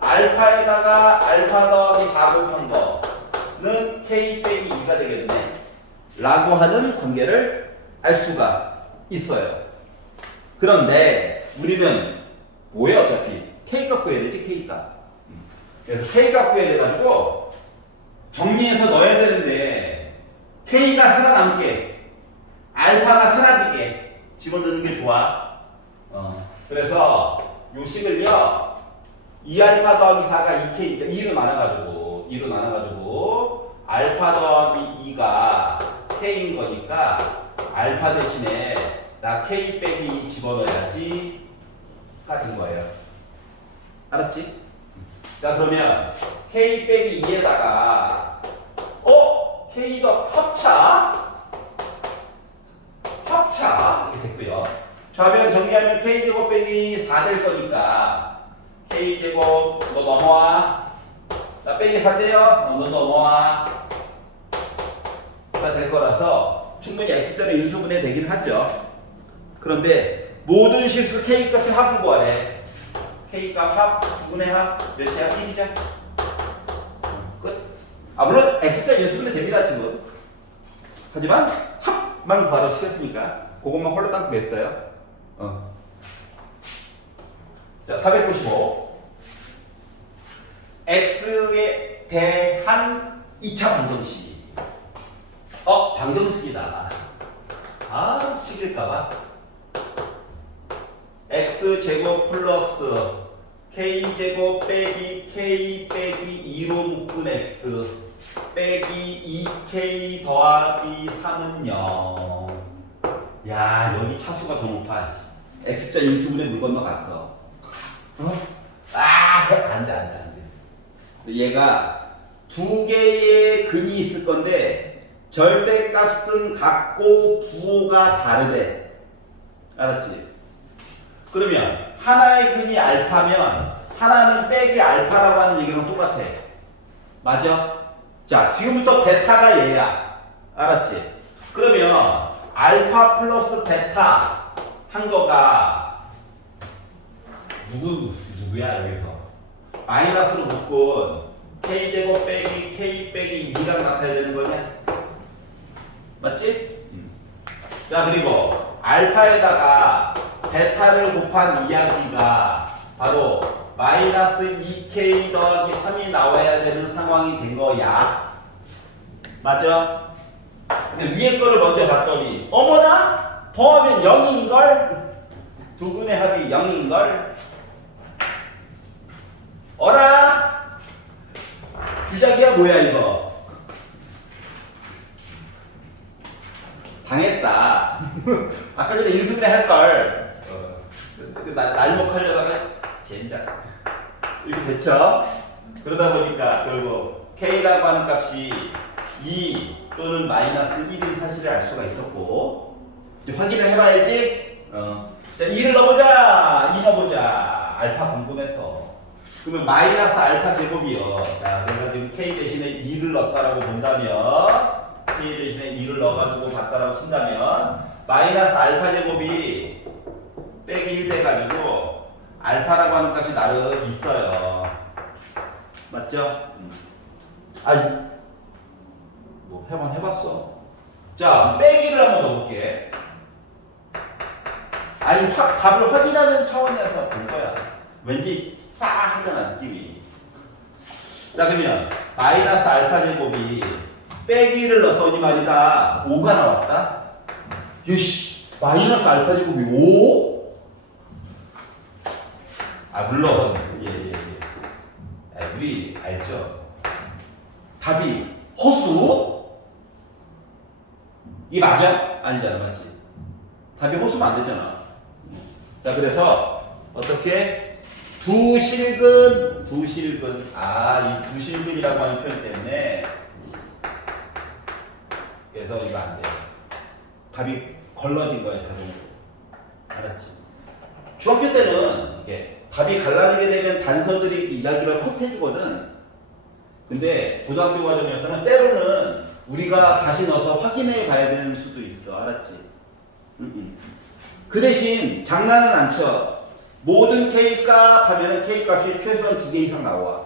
알파에다가 알파 더하기 4 곱한 거는 k 빼기 2가 되겠네. 라고 하는 관계를 알 수가 있어요. 그런데 우리는 뭐예요? 어차피 k값 구해야 되지, k값. 그래서 k값 구해야 돼가지고 정리해서 넣어야 되는데 k가 살아남게, 알파가 사라지게 집어넣는 게 좋아. 그래서 요 식을요 2알파 더하기 4가 2k, 2로 나눠가지고 알파 더하기 2가 k인 거니까 알파 대신에 나 k 빼기 2 집어넣어야지 가 된 거예요. 알았지? 자, 그러면 k 빼기 2에다가 k 더 합차 이렇게 됐고요. 좌변 정리하면 k제곱 빼기 4 될 거니까 k제곱 너 넘어와. 자, 빼기 4대요. 너 넘어와. 가 될 거라서 충분히 x자의 인수분해 되긴 하죠. 그런데 모든 실수 k 값의 합을 구하래. k 값 합, 2분의 합 몇이야? 1이죠. 끝. 아 물론 x자 인수분해 됩니다 지금. 하지만 합만 구하라고 시켰으니까 그것만 홀라당 구했어요. 자, 495. x에 대한 2차 방정식. 방정식이다. 식일까봐. x제곱 플러스 k제곱 빼기 k 빼기 2로 묶은 x 빼기 2k 더하기 3은 0. 야, 여기 차수가 더 높아. x자 인수분해 물 건너갔어. 안 돼. 얘가 두 개의 근이 있을 건데 절대값은 같고 부호가 다르대. 알았지? 그러면 하나의 근이 알파면 하나는 빼기 알파라고 하는 얘기랑 똑같아. 맞아? 자, 지금부터 베타가 얘야. 알았지? 그러면 알파 플러스 베타 한 거가 누구야 여기서? 마이너스로 묶은 k제곱 빼기 k 빼기 2랑 같아야 되는 거냐? 맞지? 자, 그리고 알파에다가 베타를 곱한 이야기가 바로 마이너스 2k 더하기 3이 나와야 되는 상황이 된 거야. 맞아? 근데 위에 거를 먼저 봤더니 어머나? 더하면 0인걸? 두 근의 합이 0인걸? 어라? 주작이야 뭐야 이거? 당했다. 아까 전에 인수분해 할걸. 날먹하려다가 젠장. 이렇게 됐죠? 그러다 보니까 결국 K라고 하는 값이 2 또는 마이너스 1인 사실을 알 수가 있었고, 이제 확인을 해봐야지. 자, 2를 넣어보자. 2 넣어보자. 알파 궁금해서. 그러면 마이너스 알파 제곱이요. 자, 내가 지금 K 대신에 2를 넣었다라고 본다면, K 대신에 2를 넣어가지고 봤다라고 친다면, 마이너스 알파 제곱이 빼기 1 돼가지고, 알파라고 하는 값이 나름 있어요. 맞죠? 뭐 해봤어. 자, 빼기를 한번 넣어볼게. 답을 확인하는 차원에서 볼 거야. 왠지 싸하잖아, 느낌이. 자, 그러면 마이너스 알파 제곱이 빼기를 넣었더니 말이다 5가 나왔다. 이씨, 마이너스 알파 제곱이 5? 물론 예. 우리 알죠. 답이 허수? 이 맞아? 아니잖아, 맞지? 답이 허수면 안 되잖아. 자, 그래서 어떻게? 두 실근. 이 두 실근이라고 하는 표현 때문에 그래서 이거 안 돼. 답이 걸러진 거야, 자동으로. 알았지? 중학교 때는 이렇게 답이 갈라지게 되면 단서들이 이야기를 컷 해주거든. 근데 고등학교 과정에서는 때로는 우리가 다시 넣어서 확인해 봐야 되는 수도 있어. 알았지? 그 대신 장난은 안 쳐. 모든 K값 하면은 K값이 최소한 2개 이상 나와.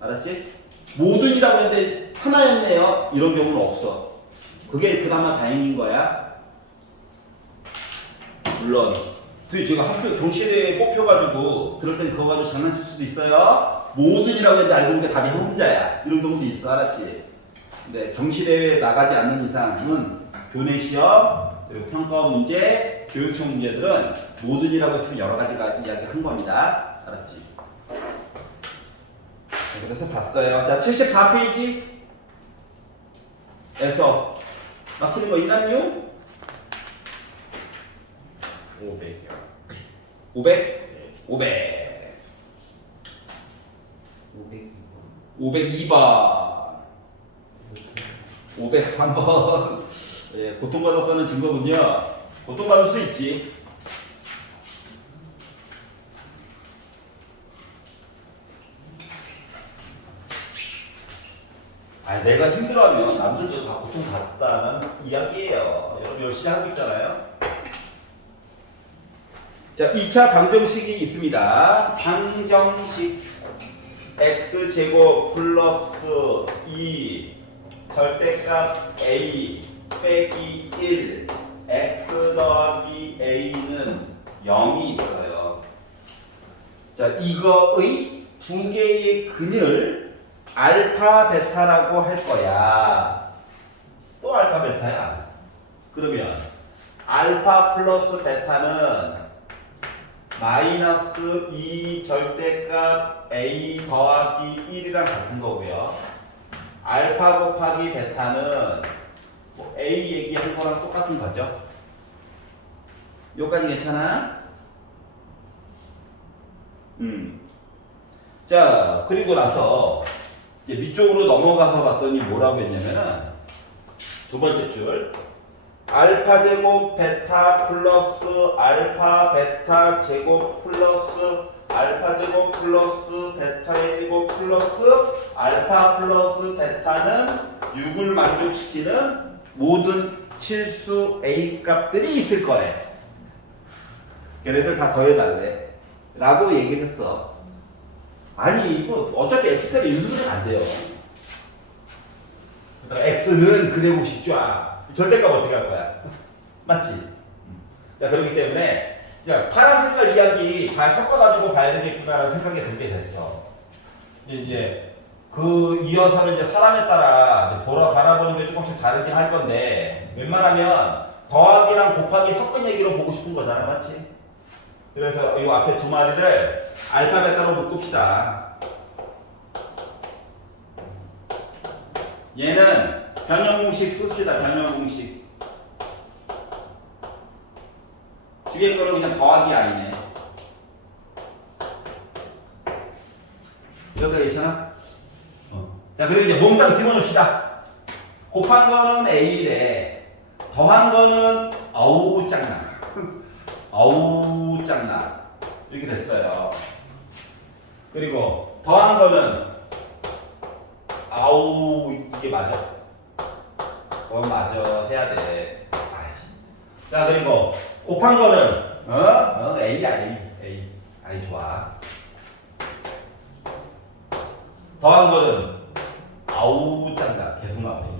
알았지? 모든이라고 했는데 하나였네요. 이런 경우는 없어. 그게 그나마 다행인 거야. 물론 제가 학교 경시대회에 뽑혀가지고 그럴 땐 그거 가지고 장난칠 수도 있어요. 모든이라고 했는데 알고 보니까 답이 한 문자야. 이런 경우도 있어. 알았지? 근데 경시대회에 나가지 않는 이상은 교내시험, 그리고 평가원 문제, 교육시험 문제들은 모든이라고 했으면 여러 가지가 이야기한 겁니다. 알았지? 그래서 봤어요. 자, 74페이지에서 막히는 거 있나요? 500이요. 500? 네. 500. 502번. 500번. 503번. 예, 고통받았다는 증거군요. 고통받을 수 있지. 아, 내가 힘들어하면 남들도 다 고통받았다는 이야기예요. 여러분 열심히 하고 있잖아요. 자, 2차 방정식이 있습니다. 방정식 x제곱 플러스 2 절대값 a 빼기 1 x 더하기 a는 0이 있어요. 자, 이거의 두 개의 근을 알파 베타라고 할 거야. 또 알파 베타야. 그러면 알파 플러스 베타는 마이너스 2 절대값 a 더하기 1이랑 같은 거고요. 알파 곱하기 베타는 뭐 a 얘기한 거랑 똑같은 거죠. 여기까지 괜찮아? 자, 그리고 나서 이제 밑쪽으로 넘어가서 봤더니 뭐라고 했냐면은 두 번째 줄 알파 제곱 베타 플러스 알파 베타 제곱 플러스 알파 제곱 플러스 베타의 제곱 플러스 알파 플러스 베타는 6을 만족시키는 모든 실수 A 값들이 있을 거래. 걔네들 다 더해달래 라고 얘기를 했어. 아니 이거 어차피 X자리 인수는 안 돼요. 그러니까 X는 그래봅식 쫙 절대값 어떻게 할 거야? 맞지? 자, 그렇기 때문에 야, 파란 색깔 이야기 잘 섞어가지고 봐야 되겠구나라는 생각이 들게 됐어. 이제 그 이어서는 이제 사람에 따라 이제 바라보는 게 조금씩 다르긴 할 건데 웬만하면 더하기랑 곱하기 섞은 얘기로 보고 싶은 거잖아, 맞지? 그래서 이 앞에 두 마리를 알파 베타로 묶읍시다. 얘는 변형 공식 씁시다. 변형 공식. 뒤에 거는 그냥 더하기 아니네. 여기가 괜찮아? 자, 그리고 이제 몽땅 집어넣읍시다. 곱한 거는 A래. 더한 거는 어우 짱나. 어우 짱나. 이렇게 됐어요. 그리고 더한 거는 아우 이게 맞아? 맞아 해야 돼. 아이씨. 자, 그리고 곱한 거는 A 좋아. 더한 거는 아우 짱나. 계속 나오네.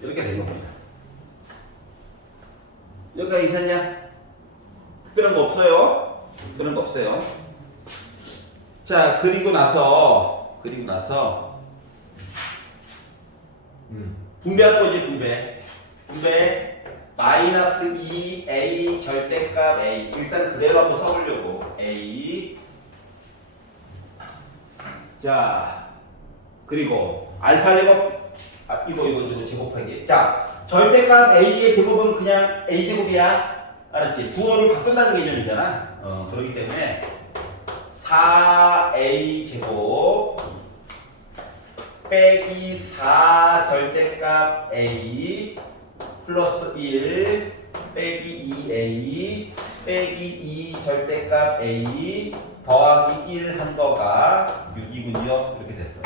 이렇게 된 겁니다. 여기가 있었냐? 특별한 거 없어요. 특별한 거 없어요. 자, 그리고 나서 분배하는 거지. 분배 마이너스 2a 절대값 a 일단 그대로 한번 써보려고. a 자, 그리고 알파 제곱 이거 제곱하기. 자, 절대값 a의 제곱은 그냥 a 제곱이야. 알았지? 부호를 바꾼다는 개념이잖아. 그렇기 때문에 4a 제곱 빼기 4 절대값 a 플러스 1 빼기 2a 빼기 2 절대값 a 더하기 1 한 거가 6이군요. 이렇게 됐어요.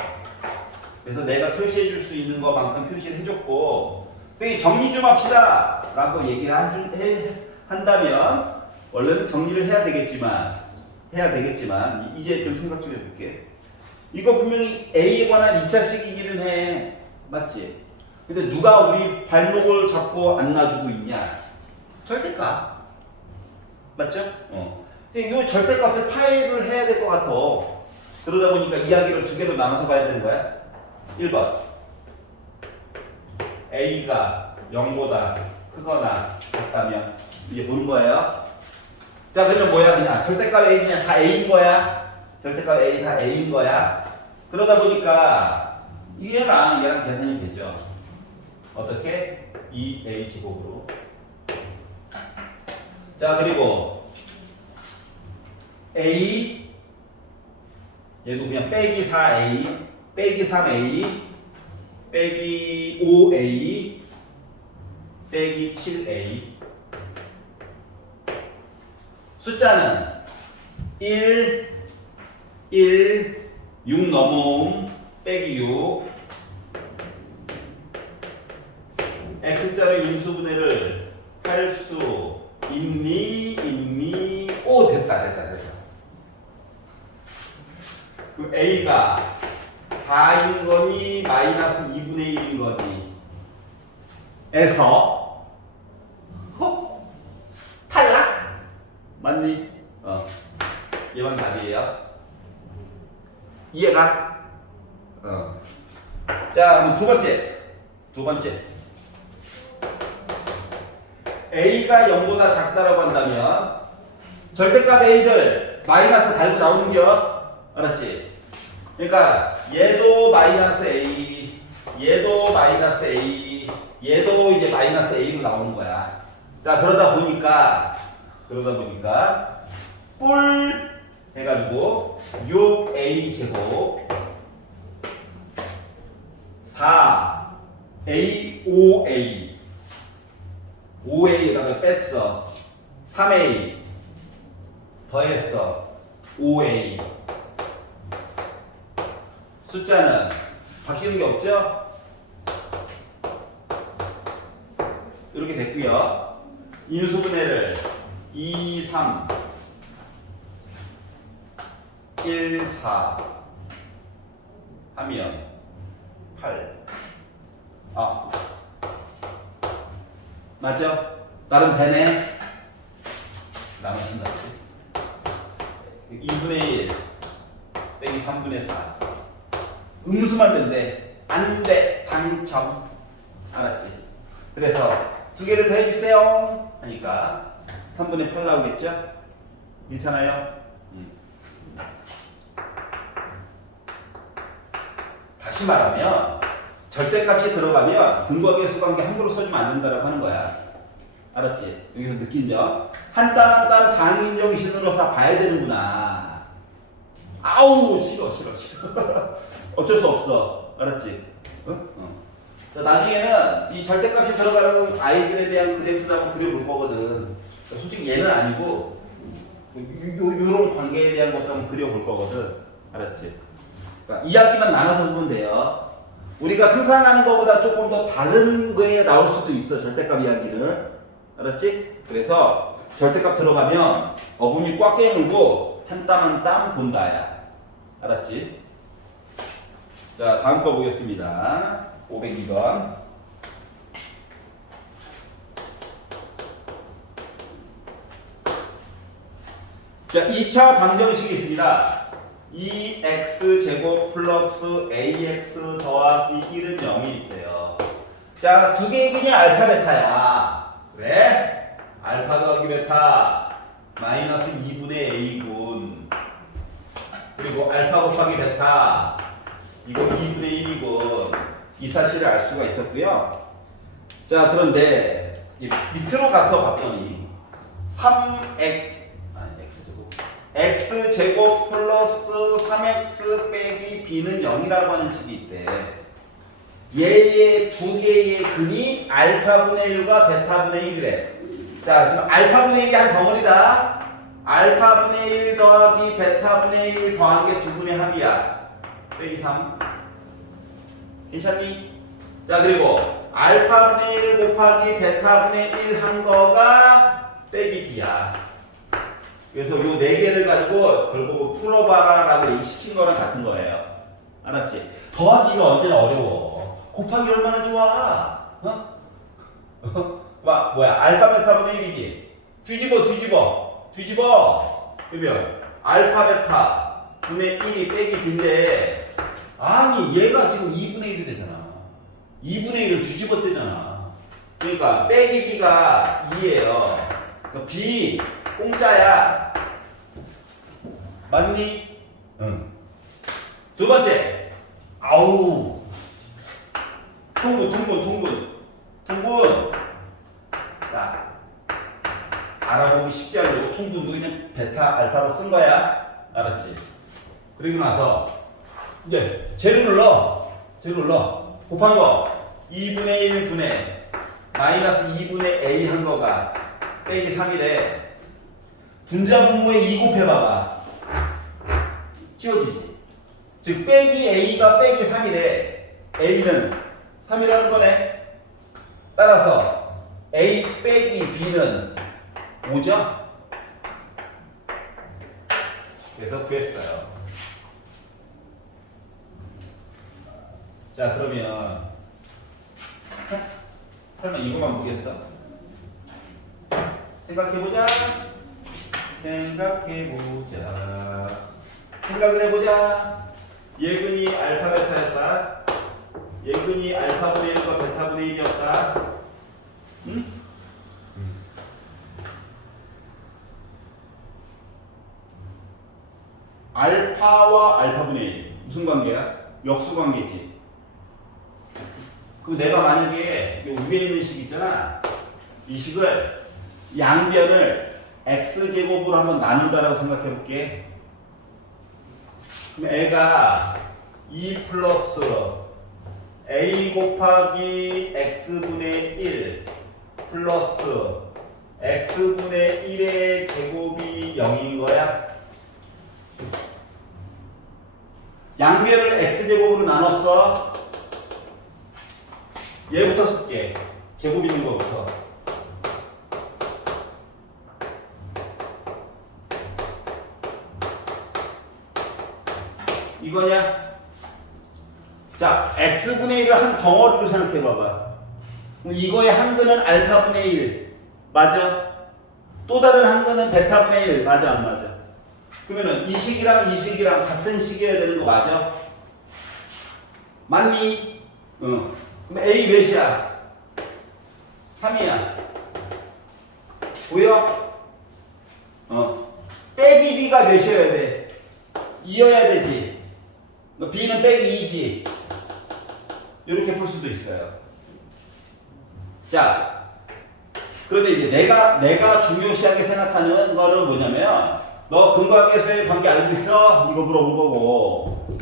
그래서 내가 표시해 줄 수 있는 것만큼 표시를 해줬고, 선생님 정리 좀 합시다 라고 얘기를 한다면 원래는 정리를 해야 되겠지만 이제 좀 생각 좀 해볼게. 이거 분명히 A에 관한 2차식이기는 해. 맞지? 근데 누가 우리 발목을 잡고 안 놔주고 있냐? 절대값. 맞죠? 근데 이 절대값을 파일을 해야 될 것 같아. 그러다 보니까 이야기를 두 개로 나눠서 봐야 되는 거야. 1번 A가 0보다 크거나 같다면 이제 모르는 거예요. 자, 그러면 뭐야? 그냥 절대값 A 그냥 다 A인 거야. 절대값 A 다 A인 거야. 그러다 보니까 얘랑 계산이 되죠. 어떻게? 2A 제곱으로. 자, 그리고 A 얘도 그냥 빼기 4A 빼기 3A 빼기 5A 빼기 7A 숫자는 1, 1, 6 넘음 빼기 6 x자의 인수분해를 할 수 있니? 오 됐다. 그럼 a가 4인 거니 마이너스 2분의 1인 거니 에서 탈락? 맞니? 얘만 답이에요. 이해가? 자, 그럼 두 번째. A가 0보다 작다라고 한다면 절대값 A들 마이너스 달고 나오는겨. 알았지? 그러니까 얘도 마이너스 A, 얘도 마이너스 A, 얘도 이제 마이너스 A로 나오는 거야. 자, 그러다 보니까 뿔 해가지고 6A 제곱 4A 5A에다가 뺐어. 3A 더했어. 5A 숫자는 바뀌는 게 없죠? 이렇게 됐고요. 인수분해를 2, 3 1, 4 하면 8 맞죠? 나름 되네. 남으신다. 2분의 1 빼기 3분의 4 음수만 된대. 안 돼. 당첨. 알았지? 그래서 두 개를 더해주세요 하니까 3분의 8 나오겠죠? 괜찮아요? 다시 말하면 절대값이 들어가면 근거계 수관계 함부로 써주면 안 된다라고 하는 거야. 알았지? 여기서 느낀 점. 한 땀 한 땀 장인 정신으로 다 봐야 되는구나. 아우 싫어. 어쩔 수 없어. 알았지? 자, 나중에는 이 절대값이 들어가는 아이들에 대한 그래프도 한번 그려볼 거거든. 솔직히 얘는 아니고 요런 관계에 대한 것도 한번 그려볼 거거든. 알았지? 그러니까 이야기만 나눠서 보면 돼요. 우리가 상상하는 것보다 조금 더 다른 거에 나올 수도 있어. 절대값 이야기는. 알았지? 그래서 절대값 들어가면 어금니 꽉 깨물고 한 땀 한 땀 본다야. 알았지? 자, 다음 거 보겠습니다. 502번. 자, 2차 방정식이 있습니다. 2x 제곱 플러스 ax 더하기 1은 0이 있대요. 자, 두 개의 근이 알파 베타야. 그래? 알파 더하기 베타 마이너스 2분의 a군. 그리고 알파 곱하기 베타 이거 2분의 1이군. 이 사실을 알 수가 있었고요. 자, 그런데 밑으로 가서 봤더니 x제곱 플러스 3x 빼기 b는 0이라고 하는 식이 있대. 얘의 두 개의 근이 알파분의 1과 베타분의 1이래. 자, 지금 알파분의 1이 한 덩어리다. 알파분의 1 더하기 베타분의 1 더한 게 두 분의 합이야. 빼기 3. 괜찮니? 자, 그리고 알파분의 1 곱하기 베타분의 1 한 거가 빼기 b야. 그래서 요 네 개를 가지고 결국 풀어봐라 라고 얘기시킨 거랑 같은 거예요. 알았지? 더하기가 언제나 어려워. 곱하기 얼마나 좋아. 뭐야, 알파 베타분의 1이지. 뒤집어. 그러면 알파 베타 분의 1이 빼기 b인데, 아니 얘가 지금 2분의 1이 되잖아. 2분의 1을 뒤집었대잖아. 그러니까 빼기 b가 2예요. 그러니까 b 공짜야. 맞니? 응. 두 번째. 아우. 통분. 자, 알아보기 쉽게 하려고 통분도 그냥 베타 알파로 쓴 거야. 알았지? 그리고 나서 이제 제를 눌러. 곱한 거 2분의 1분의 마이너스 2분의 a 한 거가 빼기 3이래. 분자분모에 2 곱해봐봐. 지워지지. 즉 빼기 A가 빼기 3이래. A는 3이라는 거네. 따라서 A 빼기 B는 5죠? 그래서 구했어요. 자, 그러면 설마 이거만 보겠어? 생각해보자. 생각을 해보자. 예근이 알파 베타였다. 예근이 알파분의 1과 베타분의 1이었다. 응? 알파와 알파분의 1 무슨 관계야? 역수 관계지. 그럼 내가 만약에 이 위에 있는 식 있잖아. 이 식을 양변을 x제곱으로 한번 나눈다라고 생각해 볼게. 그럼 애가 2 플러스 a 곱하기 x분의 1 플러스 x분의 1의 제곱이 0인 거야. 양변을 x제곱으로 나눴어. 얘부터 쓸게. 제곱 있는 거부터. 이거냐? 자, x분의 1을 한 덩어리로 생각해 봐봐. 이거의 한근은 알파분의 1 맞아? 또 다른 한근은 베타분의 1 맞아 안 맞아? 그러면은 이 식이랑 이 식이랑 같은 식이어야 되는 거 맞아? 맞니? 응. 그럼 A 몇이야? 3이야. 보여? 빼기 B가 몇이어야 돼? 2여야 되지. B는 빼기 2지. 이렇게 풀 수도 있어요. 자, 그런데 이제 내가 중요시하게 생각하는 거는 뭐냐면, 너 근거학에서의 관계 알고 있어? 이거 물어본 거고,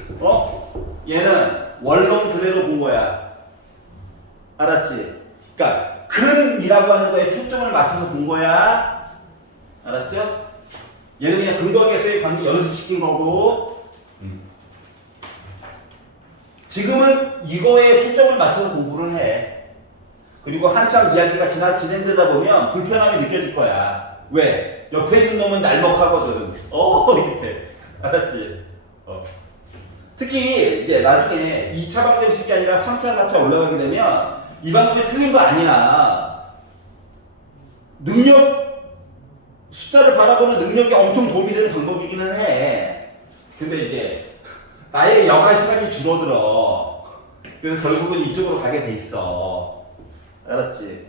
얘는 원론 그대로 본 거야. 알았지? 그러니까 근이라고 하는 거에 초점을 맞춰서 본 거야. 알았죠? 얘는 그냥 근거학에서의 관계 연습시킨 거고, 지금은 이거에 초점을 맞춰서 공부를 해. 그리고 한참 이야기가 진행되다 보면 불편함이 느껴질 거야. 왜? 옆에 있는 놈은 날먹하거든. 이렇게. 알았지? 특히 이제 나중에 2차 방정식이 아니라 3차, 4차 올라가게 되면 이 방법이 틀린 거 아니야. 숫자를 바라보는 능력이 엄청 도움이 되는 방법이기는 해. 근데 이제 나의 여가 시간이 줄어들어. 그래서 결국은 이쪽으로 가게 돼 있어. 알았지?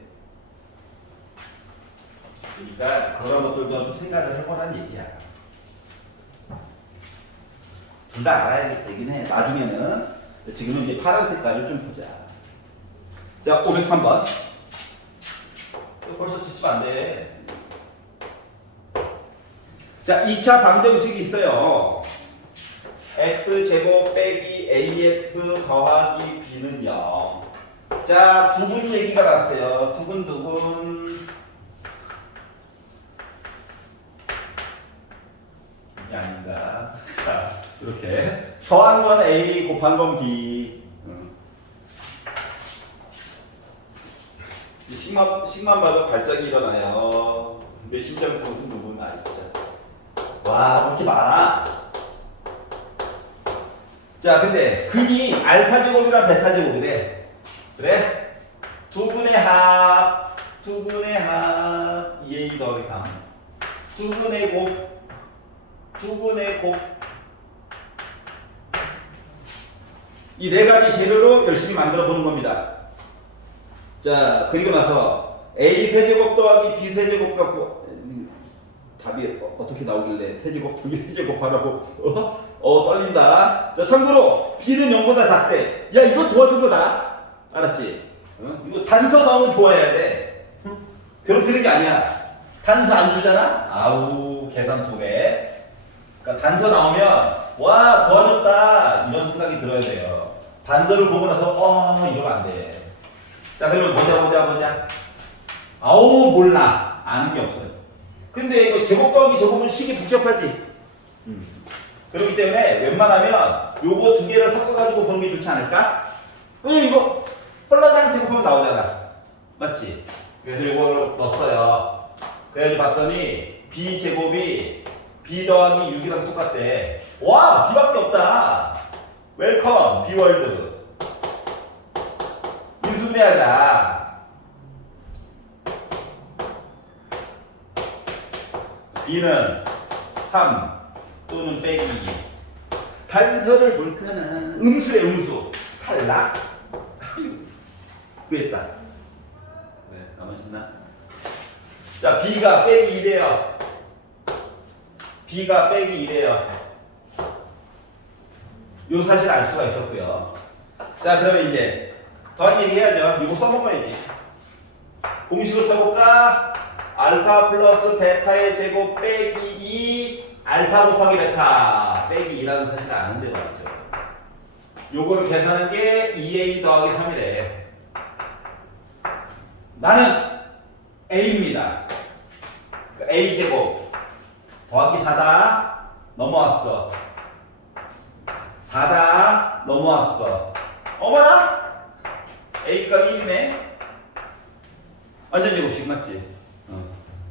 그러니까 그런 것들도 좀 생각을 해보라는 얘기야. 둘 다 알아야 되긴 해. 나중에는. 지금은 이제 파란 색깔을 좀 보자. 자, 503번. 벌써 치시면 안 돼. 자, 2차 방정식이 있어요. x제곱 빼기 ax 더하기 b는 0. 자, 두근 얘기가 났어요. 두근. 이게 아닌가. 자, 이렇게. 더한 건 a, 곱한 건 b. 식만 봐도 발작이 일어나요. 내 심장 성수 부분 진짜. 와, 이렇게 많아. 자, 근데 근이 알파 제곱이랑 베타 제곱이래. 그래? 두근의 합 2a 더하기 3. 두근의 곱. 이 네 가지 재료로 열심히 만들어 보는 겁니다. 자, 그리고 나서 a 세제곱 더하기 b 세제곱 갖고 답이 어떻게 나오길래 세제곱 더하기 세제곱 하라고 떨린다. 자, 참고로 b는 0보다 작대. 야, 이거 도와준 거다. 알았지? 이거 단서 나오면 좋아해야 돼. 괴롭히는 게 아니야. 단서 안 주잖아? 아우, 계산 2배. 그러니까 단서 나오면 와, 도와줬다 이런 생각이 들어야 돼요. 단서를 보고 나서 이러면 안 돼. 자, 그러면 보자. 아우, 몰라. 아는 게 없어요. 근데 이거 제곱 더하기 제곱은 식이 복잡하지. 그렇기 때문에 웬만하면 요거 두 개를 섞어가지고 보는 게 좋지 않을까? 왜냐면 이거 홀라당 제곱하면 나오잖아. 맞지? 그래서 이걸 넣었어요. 그래가지고 봤더니 b 제곱이 b 더하기 6이랑 똑같대. 와, b밖에 없다. 웰컴 b월드. 인수분해하자. b는 3 또는 빼기 2. 단서를 볼까나. 음수래, 음수. 탈락. 구했다. 네, 남으셨나? 자, b가 빼기 2래요. b가 빼기 2래요. 요 사실 알 수가 있었고요. 자, 그러면 이제 더한 얘기 해야죠. 이거 써먹어야지. 공식을 써볼까? 알파 플러스 베타의 제곱 빼기 2 알파 곱하기 베타 빼기 2라는 사실을 아는데 말이죠. 요거를 계산한 게 2a 더하기 3이래. 나는 a입니다. a 제곱 더하기 4다 넘어왔어. 4다 넘어왔어. 어머나? a 값 1이네. 완전 제곱식 맞지?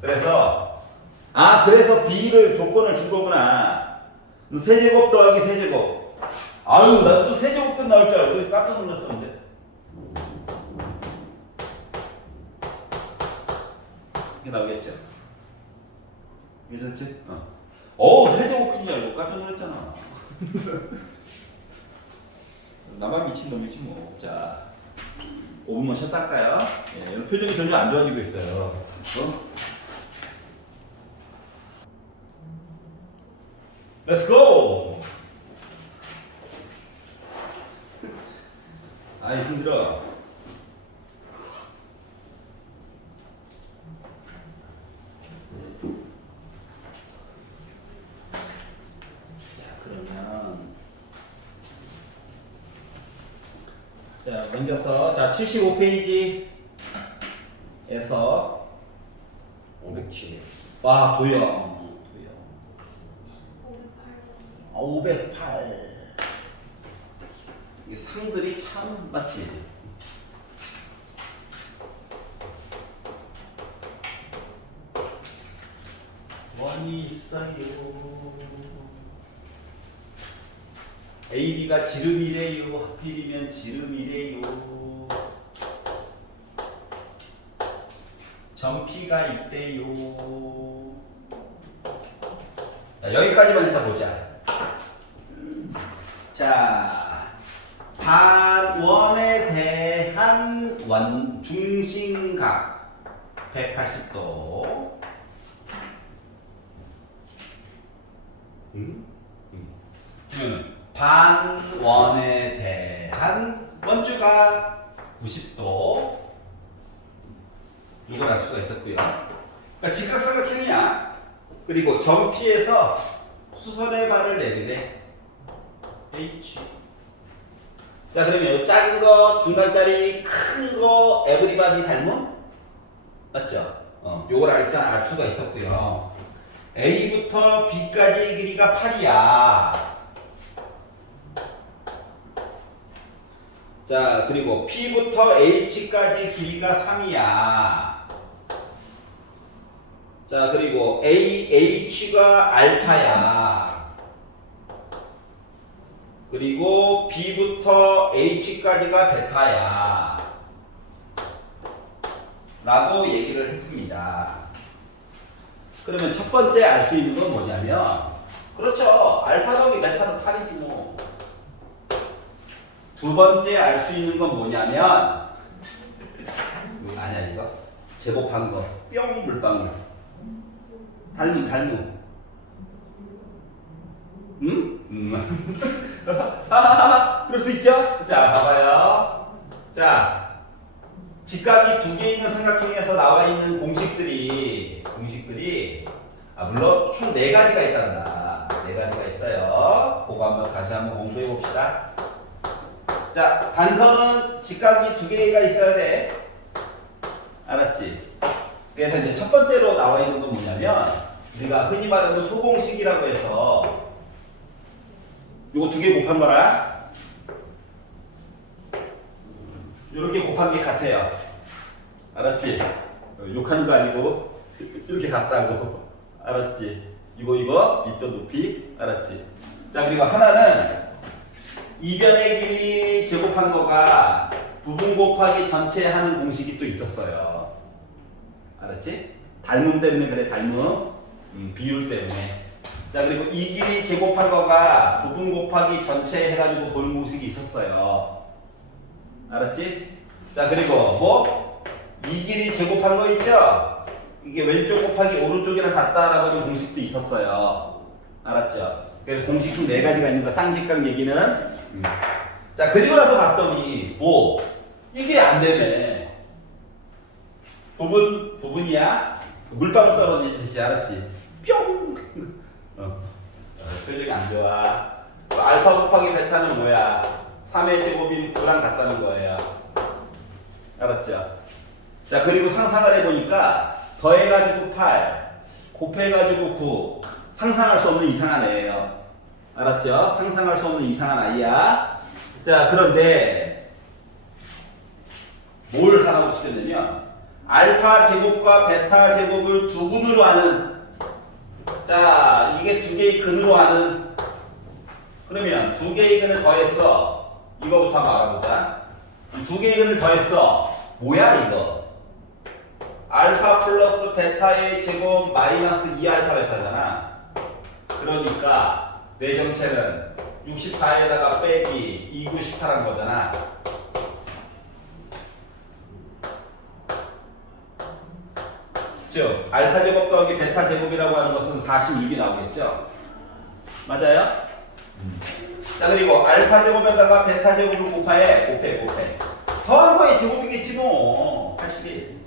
그래서 그래서 b를 조건을 준 거구나. 세제곱 더하기 세제곱. 아유, 나 또 세제곱 끝 나올 줄 알고 깜짝 놀랐었는데. 이게 나오겠죠? 괜찮지? 세제곱 끝인 줄 알고 깜짝 놀랐잖아. 나만 미친놈이지 뭐. 자, 5분만 쉬었다 할까요? 예, 표정이 전혀 안 좋아지고 있어요. Let's go! 아이, 힘들어. 자, 넘겨서, 자, 75페이지에서 507. 와, 도형. 508. 이 상들이 참 맞지? 원이 있어요. AB가 지름이래요. 하필이면 지름이래요. 점피가 있대요. 자, 여기까지만 일단 보자. 자, 반원에 대한 중심각 180도. 그러면 반원에 대한 원주각 90도. 이걸 알 수가 있었고요. 그러니까 직각삼각형이야. 그리고 점피에서 수선의 발을 내리래. H. 자, 그러면 요 작은 거, 중간짜리, 큰 거, 에브리바디 닮은? 맞죠? 요걸 일단 알 수가 있었고요. A부터 B까지의 길이가 8이야. 자, 그리고 P부터 H까지 길이가 3이야. 자, 그리고 AH가 알파야. 그리고 B부터 H까지가 베타야. 라고 얘기를 했습니다. 그러면 첫 번째 알 수 있는 건 뭐냐면, 그렇죠. 알파 더하기 베타는 8이지 뭐. 두 번째 알 수 있는 건 뭐냐면, 아니야, 이거? 제곱한 거. 뿅, 물방울. 닮음. 그럴 수 있죠? 자, 봐봐요. 자, 직각이 두 개 있는 삼각형에서 나와 있는 공식들이 물론 총 4가지가 있단다. 4가지가 있어요. 그거 한번 다시 한번 공부해 봅시다. 자, 단서는 직각이 2개가 있어야 돼. 알았지? 그래서 이제 첫 번째로 나와 있는 건 뭐냐면, 우리가 흔히 말하는 소공식이라고 해서 요거 두 개 곱한 거라. 요렇게 곱한 게 같아요. 알았지? 욕하는 거 아니고 이렇게 같다고. 알았지? 이거 밑변 높이. 알았지? 자, 그리고 하나는 이변의 길이 제곱한 거가 부분 곱하기 전체 하는 공식이 또 있었어요. 알았지? 닮음 때문에 그래, 닮음. 비율 때문에. 자, 그리고 이 길이 제곱한 거가 부분 곱하기 전체 해가지고 보는 공식이 있었어요. 알았지? 자, 그리고 뭐? 이 길이 제곱한 거 있죠? 이게 왼쪽 곱하기 오른쪽이랑 같다라고 하는 공식도 있었어요. 알았죠? 그래서 공식 총 4가지가 있는 거, 쌍직각 얘기는. 자, 그리고 나서 봤더니 뭐? 이 길이 안 되네. 부분이야? 물방울 떨어지듯이. 알았지? 뿅! 표정이 안 좋아. 알파 곱하기 베타는 뭐야? 3의 제곱인 9랑 같다는 거예요. 알았죠? 자, 그리고 상상을 해보니까 더해가지고 8, 곱해가지고 9. 상상할 수 없는 이상한 애예요. 알았죠? 상상할 수 없는 이상한 아이야. 자, 그런데 뭘 하라고 시켰냐면 알파 제곱과 베타 제곱을 두 근으로 하는, 자, 이게 두 개의 근으로 하는, 그러면 두 개의 근을 더했어. 이거부터 한번 알아보자. 두 개의 근을 더했어. 뭐야 이거? 알파 플러스 베타의 제곱 마이너스 2알파 베타잖아. 그러니까 내 정체는 64에다가 빼기 298한 거잖아. 즉 알파 제곱 더하기 베타 제곱이라고 하는 것은 46이 나오겠죠? 맞아요? 자, 그리고 알파 제곱에다가 베타 제곱을 곱해. 더한 거의 제곱이겠지 뭐. 81.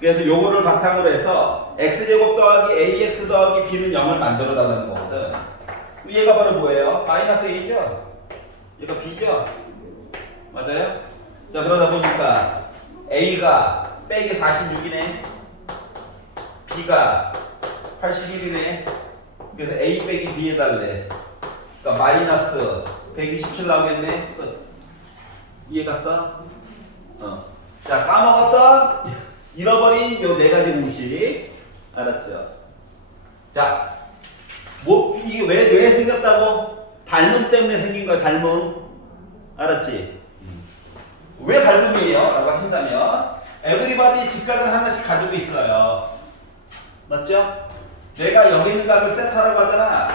그래서 요거를 바탕으로 해서 x제곱 더하기 ax 더하기 b는 0을 만들어 달라는 거거든. 얘가 바로 뭐예요? 마이너스 a죠? 얘가 b죠? 맞아요? 자, 그러다 보니까 a가 빼기 46이네. b가 81이네. 그래서 a 빼기 b 해달래. 그러니까 마이너스 127 나오겠네. 끝. 이해 갔어? 자, 까먹었던, 잃어버린 요 4가지 공식. 알았죠? 자, 뭐, 이게 왜 생겼다고? 닮음 때문에 생긴 거야, 닮음. 알았지? 왜 닮음이에요? 라고 하신다면, 에브리바디 직각은 하나씩 가지고 있어요. 맞죠? 내가 여기 있는 값을 세타라고 하잖아.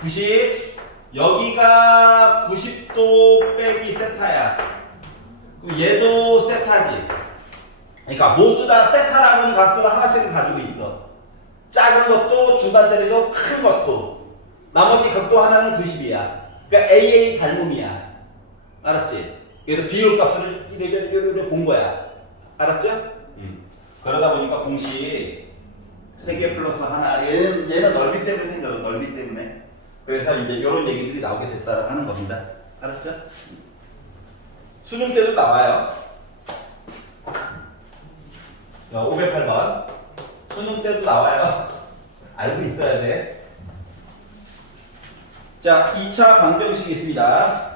90. 여기가 90도 빼기 세타야. 그럼 얘도 세타지. 그러니까 모두 다 세타라고 하는 값들을 하나씩은 가지고 있어. 작은 것도, 중간짜리도, 큰 것도. 나머지 값도 하나는 90이야. 그러니까 AA 닮음이야. 알았지? 그래서 비율값을 이래저래 본 거야. 알았죠? 그러다 보니까 공식 3개 플러스 하나. 얘는 넓이 때문에 생겨요. 넓이 때문에. 그래서 이제 이런 얘기들이 나오게 됐다는 겁니다. 알았죠? 수능 때도 나와요. 자, 508번. 수능 때도 나와요. 알고 있어야 돼. 자, 2차 방정식이 있습니다.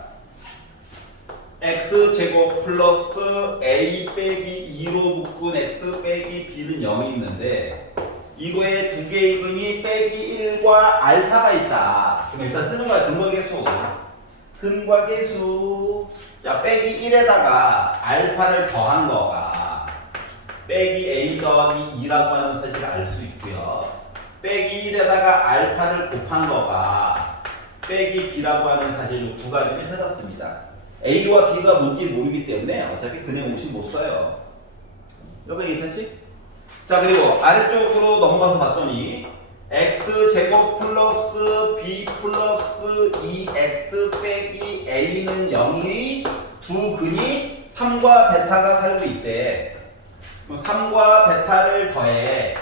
x제곱 플러스 a 빼기 2로 묶은 x 빼기 b는 0이 있는데 이거에 두 개의 근이 빼기 1과 알파가 있다. 그럼 일단 쓰는 거야. 근과 계수. 근과 계수. 자, 빼기 1에다가 알파를 더한 거가 빼기 a 더하기 2라고 하는 사실을 알 수 있고요. 빼기 1에다가 알파를 곱한 거가 빼기 b라고 하는 사실 두 가지를 찾았습니다. a와 b가 뭔지 모르기 때문에 어차피 근의 공식 못 써요. 여기 괜찮지? 자, 그리고 아래쪽으로 넘어가서 봤더니 x제곱 플러스 b 플러스 2x 빼기 a는 0이 두 근이 3과 베타가 살고 있대. 그럼 3과 베타를 더해.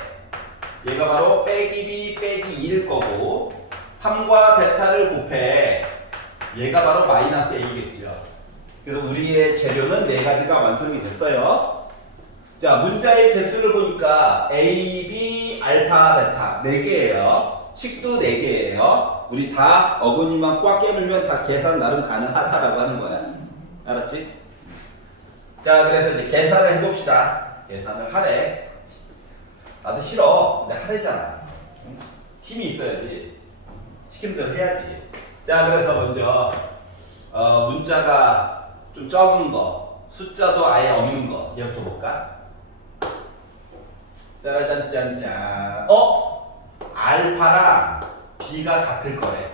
얘가 바로 빼기 b 빼기 2일 거고 3과 베타를 곱해. 얘가 바로 마이너스 a겠죠. 그래서 우리의 재료는 4가지가 완성이 됐어요. 자, 문자의 개수를 보니까 A, B, 알파, 베타 4개예요. 식도 4개예요. 우리 다 어근이만 꽉 깨물면 다 계산 나름 가능하다라고 하는 거야. 알았지? 자, 그래서 이제 계산을 해봅시다. 계산을 하래. 나도 싫어. 근데 하래잖아. 응? 힘이 있어야지. 시키는 대로 해야지. 자, 그래서 먼저 문자가 좀 적은 거, 숫자도 아예 없는 거 얘부터 볼까? 짜라짠짠짠. 알파랑 B가 같을 거래.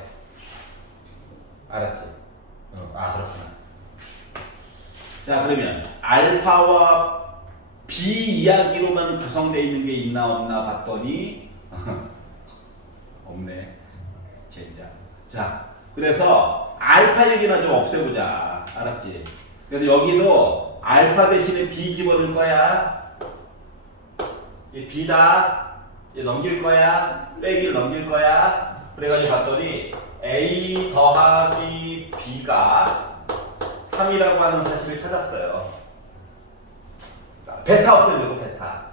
알았지? 그렇구나. 자, 그러면 알파와 B 이야기로만 구성되어 있는 게 있나 없나 봤더니 없네. 진짜. 자, 그래서 알파 얘기나 좀 없애보자. 알았지? 그래서 여기도 알파 대신에 B 집어넣을 거야. 얘 B다. 얘 넘길 거야. 빼기를 넘길 거야. 그래가지고 봤더니 A 더하기 B가 3이라고 하는 사실을 찾았어요. 베타 없애려고 베타.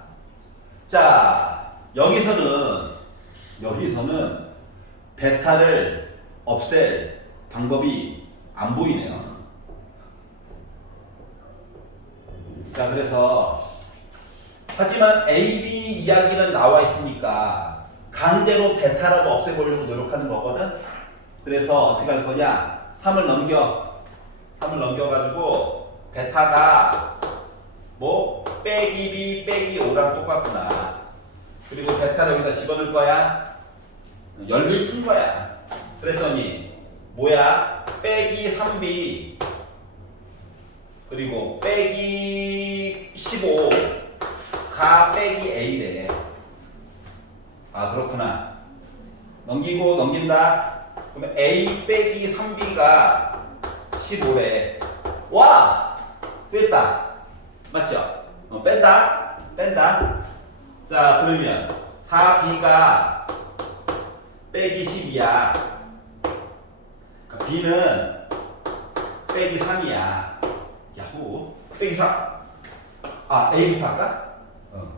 자, 여기서는 베타를 없앨 방법이 안 보이네요. 자, 그래서 하지만 A, B 이야기는 나와 있으니까 강제로 베타라도 없애보려고 노력하는 거거든. 그래서 어떻게 할 거냐? 3을 넘겨가지고 베타가 뭐 빼기 B 빼기 5랑 똑같구나. 그리고 베타를 여기다 집어넣을 거야. 열릴 푼 거야. 그랬더니 뭐야? 빼기 3B 그리고 빼기 15가 빼기 A래. 그렇구나. 넘긴다. 그러면 A 빼기 3B가 15래. 와! 됐다. 맞죠? 뺀다. 자, 그러면 4B가 빼기 10이야. 그러니까 B는 빼기 3이야. 야후. 빼기 3. A부터 할까?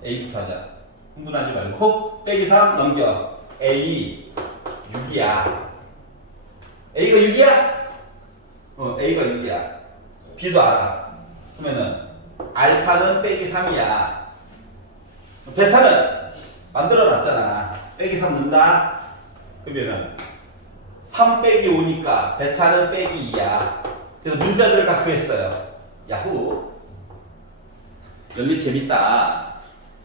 A부터 하자. 흥분하지 말고 빼기 3 넘겨. A 6이야. A가 6이야? A가 6이야. B도 알아. 그러면은 알파는 빼기 3이야. 베타는 만들어 놨잖아. 빼기 3 넣는다. 그러면은 3 빼기 5니까 베타는 빼기 2야. 그래서 문자들을 다 구했어요. 야후. 연립 재밌다.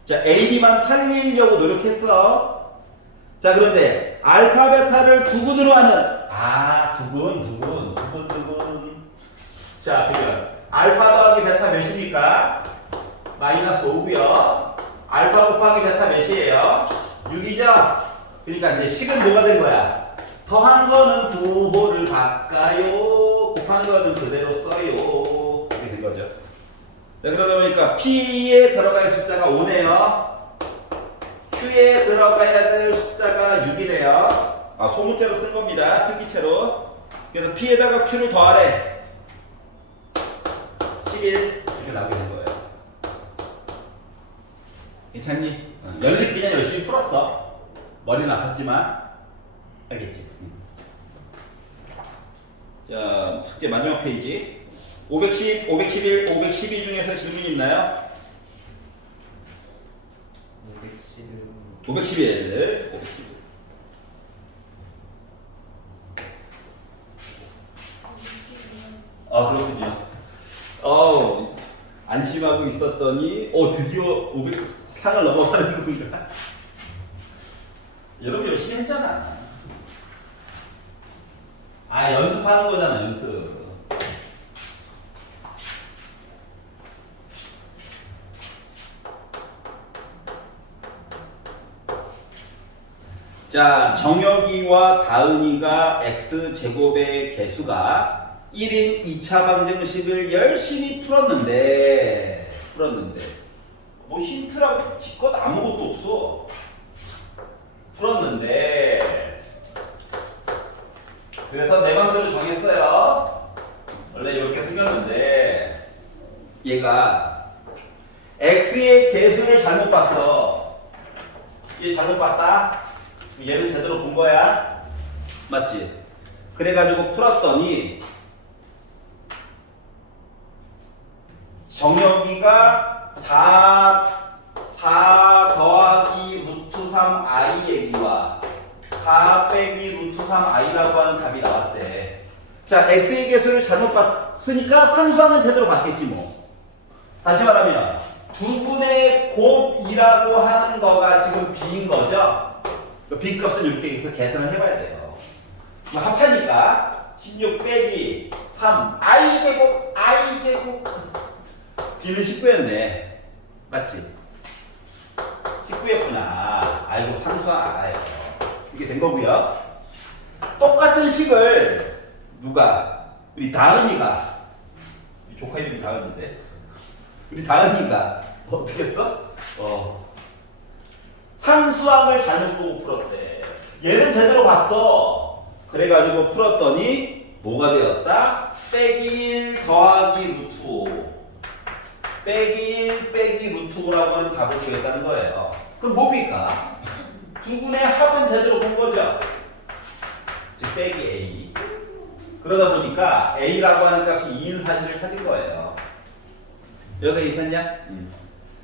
자, A, B만 살리려고 노력했어. 자, 그런데 알파, 베타를 두근으로 하는 두근. 자, 지금 알파 더하기 베타 몇입니까? 마이너스 5고요. 알파 곱하기 베타 몇이에요? 6이죠? 그러니까 이제 식은 뭐가 된 거야? 더한 거는 부호를 바꿔요. 곱한 거는 그대로 써요. 이렇게 된 거죠. 자, 그러다 보니까 P에 들어갈 숫자가 5네요. Q에 들어가야 될 숫자가 6이네요. 소문자로 쓴 겁니다. 필기체로. 그래서 P에다가 Q를 더하래. 11 이렇게 나오게 된 거예요. 괜찮니? 연립 그냥 열심히 풀었어. 머리는 아팠지만 알겠지? 자, 숙제 마지막 페이지 510, 511, 512 중에서 질문 있나요? 511. 그렇군요. 안심하고 있었더니 드디어 500 상을 넘어가는군요. 여러분 열심히 했잖아. 연습하는 거잖아, 연습. 자, 정혁이와 다은이가 x제곱의 개수가 1인 2차 방정식을 열심히 풀었는데 뭐 힌트라고 기껏 아무것도 없어. 풀었는데 그래서 내 맘대로 정했어요. 원래 이렇게 생겼는데 얘가 x의 개수를 잘못 봤어. 얘 잘못 봤다? 얘는 제대로 본 거야. 맞지? 그래가지고 풀었더니 정혁이가 4 더하기 루트 3 i 얘기와 4 빼기 루트 3 i라고 하는 답이 나왔대. 자, x의 개수를 잘못 봤으니까 상수항은 제대로 봤겠지 뭐. 다시 말하면 두 분의 곱이라고 하는 거가 지금 b인 거죠. b 값은 이렇게 해서 계산을 해봐야 돼요. 그럼 합차니까 16 빼기 3 i제곱 b는 19였네. 맞지? 19였구나. 아이고 상수항 알아요. 이게 된 거고요. 똑같은 식을 누가? 우리 다은이가, 우리 조카 이름이 다은인데 우리 다은이가 어떻게 했어? 상수항을 잘못 보고 풀었대. 얘는 제대로 봤어. 그래가지고 풀었더니 뭐가 되었다? 빼기 1 더하기 루트 5 빼기 1 빼기 루트 5라고 하는 답을 주겠다는 거예요. 그럼 뭡니까? 두 분의 합은 제대로 본 거죠. 즉 빼기 a. 그러다 보니까 a라고 하는 값이 2인 사실을 찾은 거예요. 여기가 괜찮냐?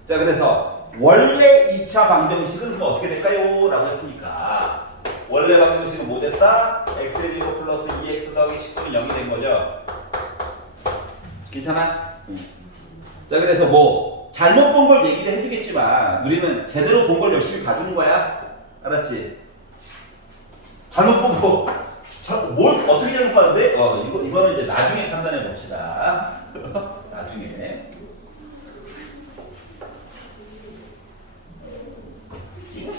자, 그래서 원래 2차 방정식은 그럼 어떻게 될까요? 라고 했으니까 원래 방정식은 뭐 됐다? x의 제곱 플러스 2x 더하기 19는 0이 된 거죠. 괜찮아? 자, 그래서 뭐 잘못 본 걸 얘기를 해주겠지만 우리는 제대로 본 걸 열심히 봐주는 거야. 알았지? 잘못 보고 뭘 어떻게 잘못 봤는데? 이거는 이제 나중에 판단해 봅시다. 나중에.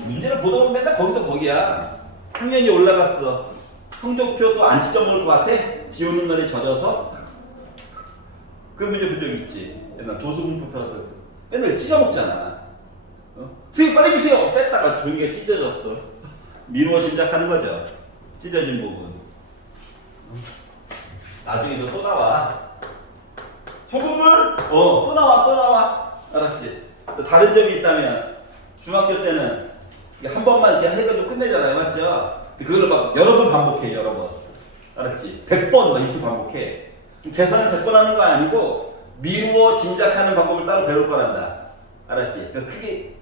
문제를 보다 보면 맨날 거기서 거기야. 학년이 올라갔어. 성적표 또 안 찢어먹을 것 같아? 비 오는 날에 젖어서? 그 문제 본 적 있지? 옛날 도수공부표 같은 거. 맨날 찢어먹잖아. 선생님 빨리 주세요! 뺐다가 종이가 찢어졌어. 미루어 짐작하는 거죠. 찢어진 부분. 나중에 너 또 나와. 소금물? 또 나와. 알았지? 다른 점이 있다면 중학교 때는 한 번만 이렇게 해가지고 끝내잖아요. 맞죠? 그거를 막 여러 번 반복해, 여러 번. 알았지? 100번 막 이렇게 반복해. 계산을 100번 하는 거 아니고 미루어 짐작하는 방법을 따로 배울 거란다. 알았지? 그러니까 크게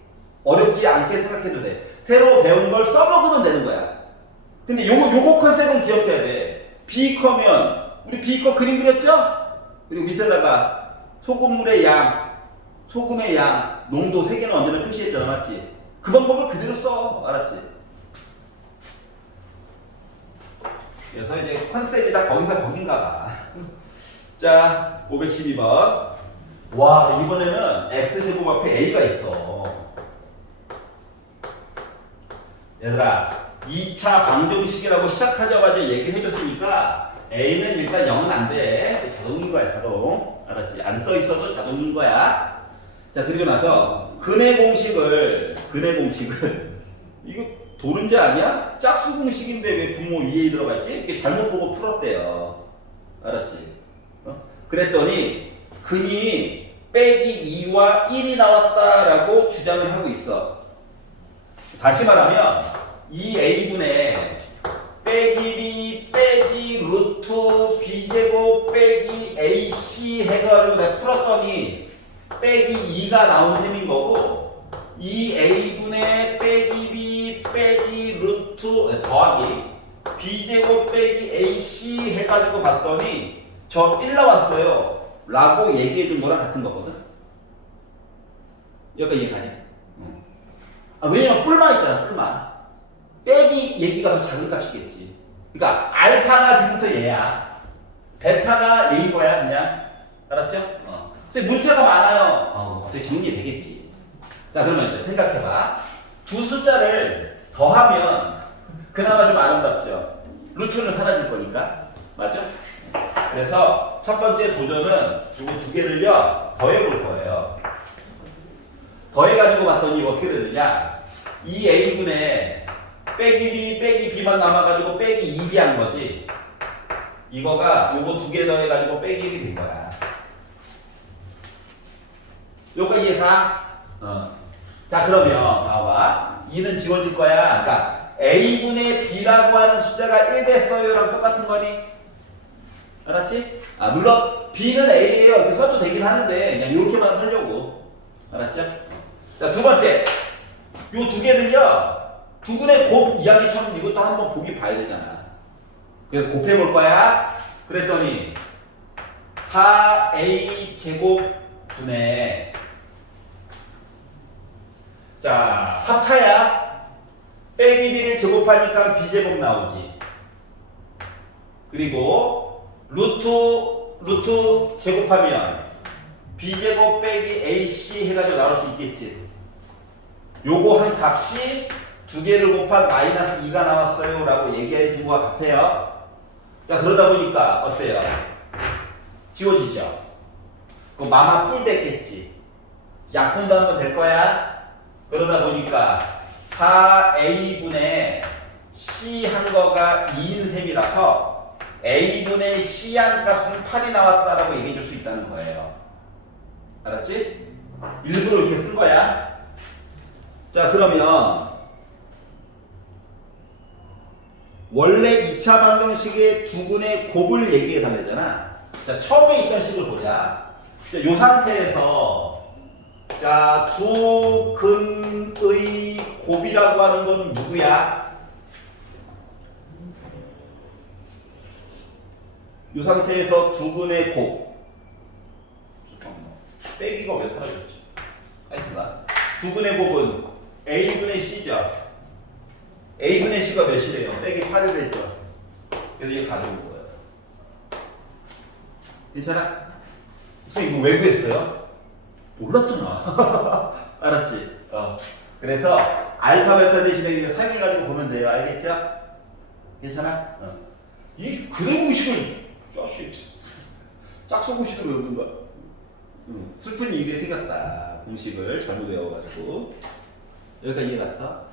어렵지 않게 생각해도 돼. 새로 배운 걸 써먹으면 되는 거야. 근데 요거 컨셉은 기억해야 돼. 비커면 우리 비커 그림 그렸죠? 그리고 밑에다가 소금물의 양, 소금의 양, 농도 3개는 언제나 표시했잖아. 맞지? 그 방법을 그대로 써. 알았지? 그래서 이제 컨셉이 다 거기서 거긴가 봐. 자, 512번. 와, 이번에는 x제곱 앞에 a가 있어. 얘들아, 2차 방정식이라고 시작하자마자 얘기를 해줬으니까 a는 일단 0은 안 돼. 자동인 거야, 자동. 알았지? 안 써 있어도 자동인 거야. 자, 그리고 나서 근의 공식을 이거 도른지 아니야? 짝수 공식인데 왜 분모 2에 들어가 있지? 이게 잘못 보고 풀었대요. 알았지? 그랬더니 근이 빼기 2와 1이 나왔다라고 주장을 하고 있어. 다시 말하면 이 a분의 빼기 b 빼기 루트 b제곱 빼기 ac 해가지고 내가 풀었더니 빼기 2가 나온 셈인 거고, 이 a분의 빼기 b 빼기 루트 더하기 b제곱 빼기 ac 해가지고 봤더니 저 1 나왔어요 라고 얘기해 준 거랑 같은 거거든. 여기가 이해가냐? 왜냐면 뿔마 있잖아. 뿔마 빼기 얘기가 더 작은 값이겠지. 그러니까 알파가 지금부터 얘야, 베타가 얘인 거야. 그냥 알았죠? 그래서 문자가 많아요. 어떻게 정리되겠지. 자, 그러면 이제 생각해봐. 두 숫자를 더하면 그나마 좀 아름답죠. 루트는 사라질 거니까. 맞죠? 그래서 첫 번째 도전은 이거 두 개를요 더해볼 거예요. 더해가지고 봤더니 어떻게 되느냐, 이 a분의 빼기 b 빼기 b만 남아가지고 빼기 2b 한 거지. 이거가 요거 두 개 더해가지고 빼기 1이 된 거야. 요거 이해가? 자, 그러면 봐봐. 2는 지워질 거야. 그러니까 A분의 B라고 하는 숫자가 1 됐어요랑 똑같은 거니? 알았지? 물론 B는 A예요. 이렇게 써도 되긴 하는데 그냥 이렇게만 하려고. 알았죠? 자, 두 번째. 요 두 개를요. 두근의 곱 이야기처럼 이것도 한번 보기 봐야 되잖아. 그래서 곱해볼 거야. 그랬더니 4A 제곱 분의 자 합차야. 빼기 B를 제곱하니까 B제곱 나오지. 그리고 루트 제곱하면 B제곱 빼기 AC 해가지고 나올 수 있겠지. 요거 한 값이 두 개를 곱한 마이너스 2가 나왔어요 라고 얘기해 준 것 같아요. 자, 그러다 보니까 어때요? 지워지죠? 그 마마 풀 됐겠지. 약분도 한번 될 거야. 그러다 보니까 4A분의 C 한 거가 2인 셈이라서 A분의 C 한 값은 8이 나왔다라고 얘기해 줄 수 있다는 거예요. 알았지? 일부러 이렇게 쓴 거야. 자, 그러면 원래 2차 방정식의 두근의 곱을 얘기해 달래잖아. 자, 처음에 있던 식을 보자. 자, 요 상태에서 자, 두근의 곱이라고 하는 건 누구야? 요 상태에서 두근의 곱. 빼기가 왜 사라졌지? 하여튼간 두근의 곱은 A분의 C죠. A분의 C가 몇이래요? 빼기 8을 했죠. 그래서 이거 가져온 거예요. 괜찮아? 선생님 이거 왜 구했어요? 몰랐잖아. 알았지? 그래서 알파 베타 대신에 이거 사용해가지고 보면 돼요. 알겠죠? 괜찮아? 이 그래무식을 짝수공식을 외우는 거야. 슬픈 일이 생겼다. 공식을 잘못 외워가지고. 여기까지 이해 갔어?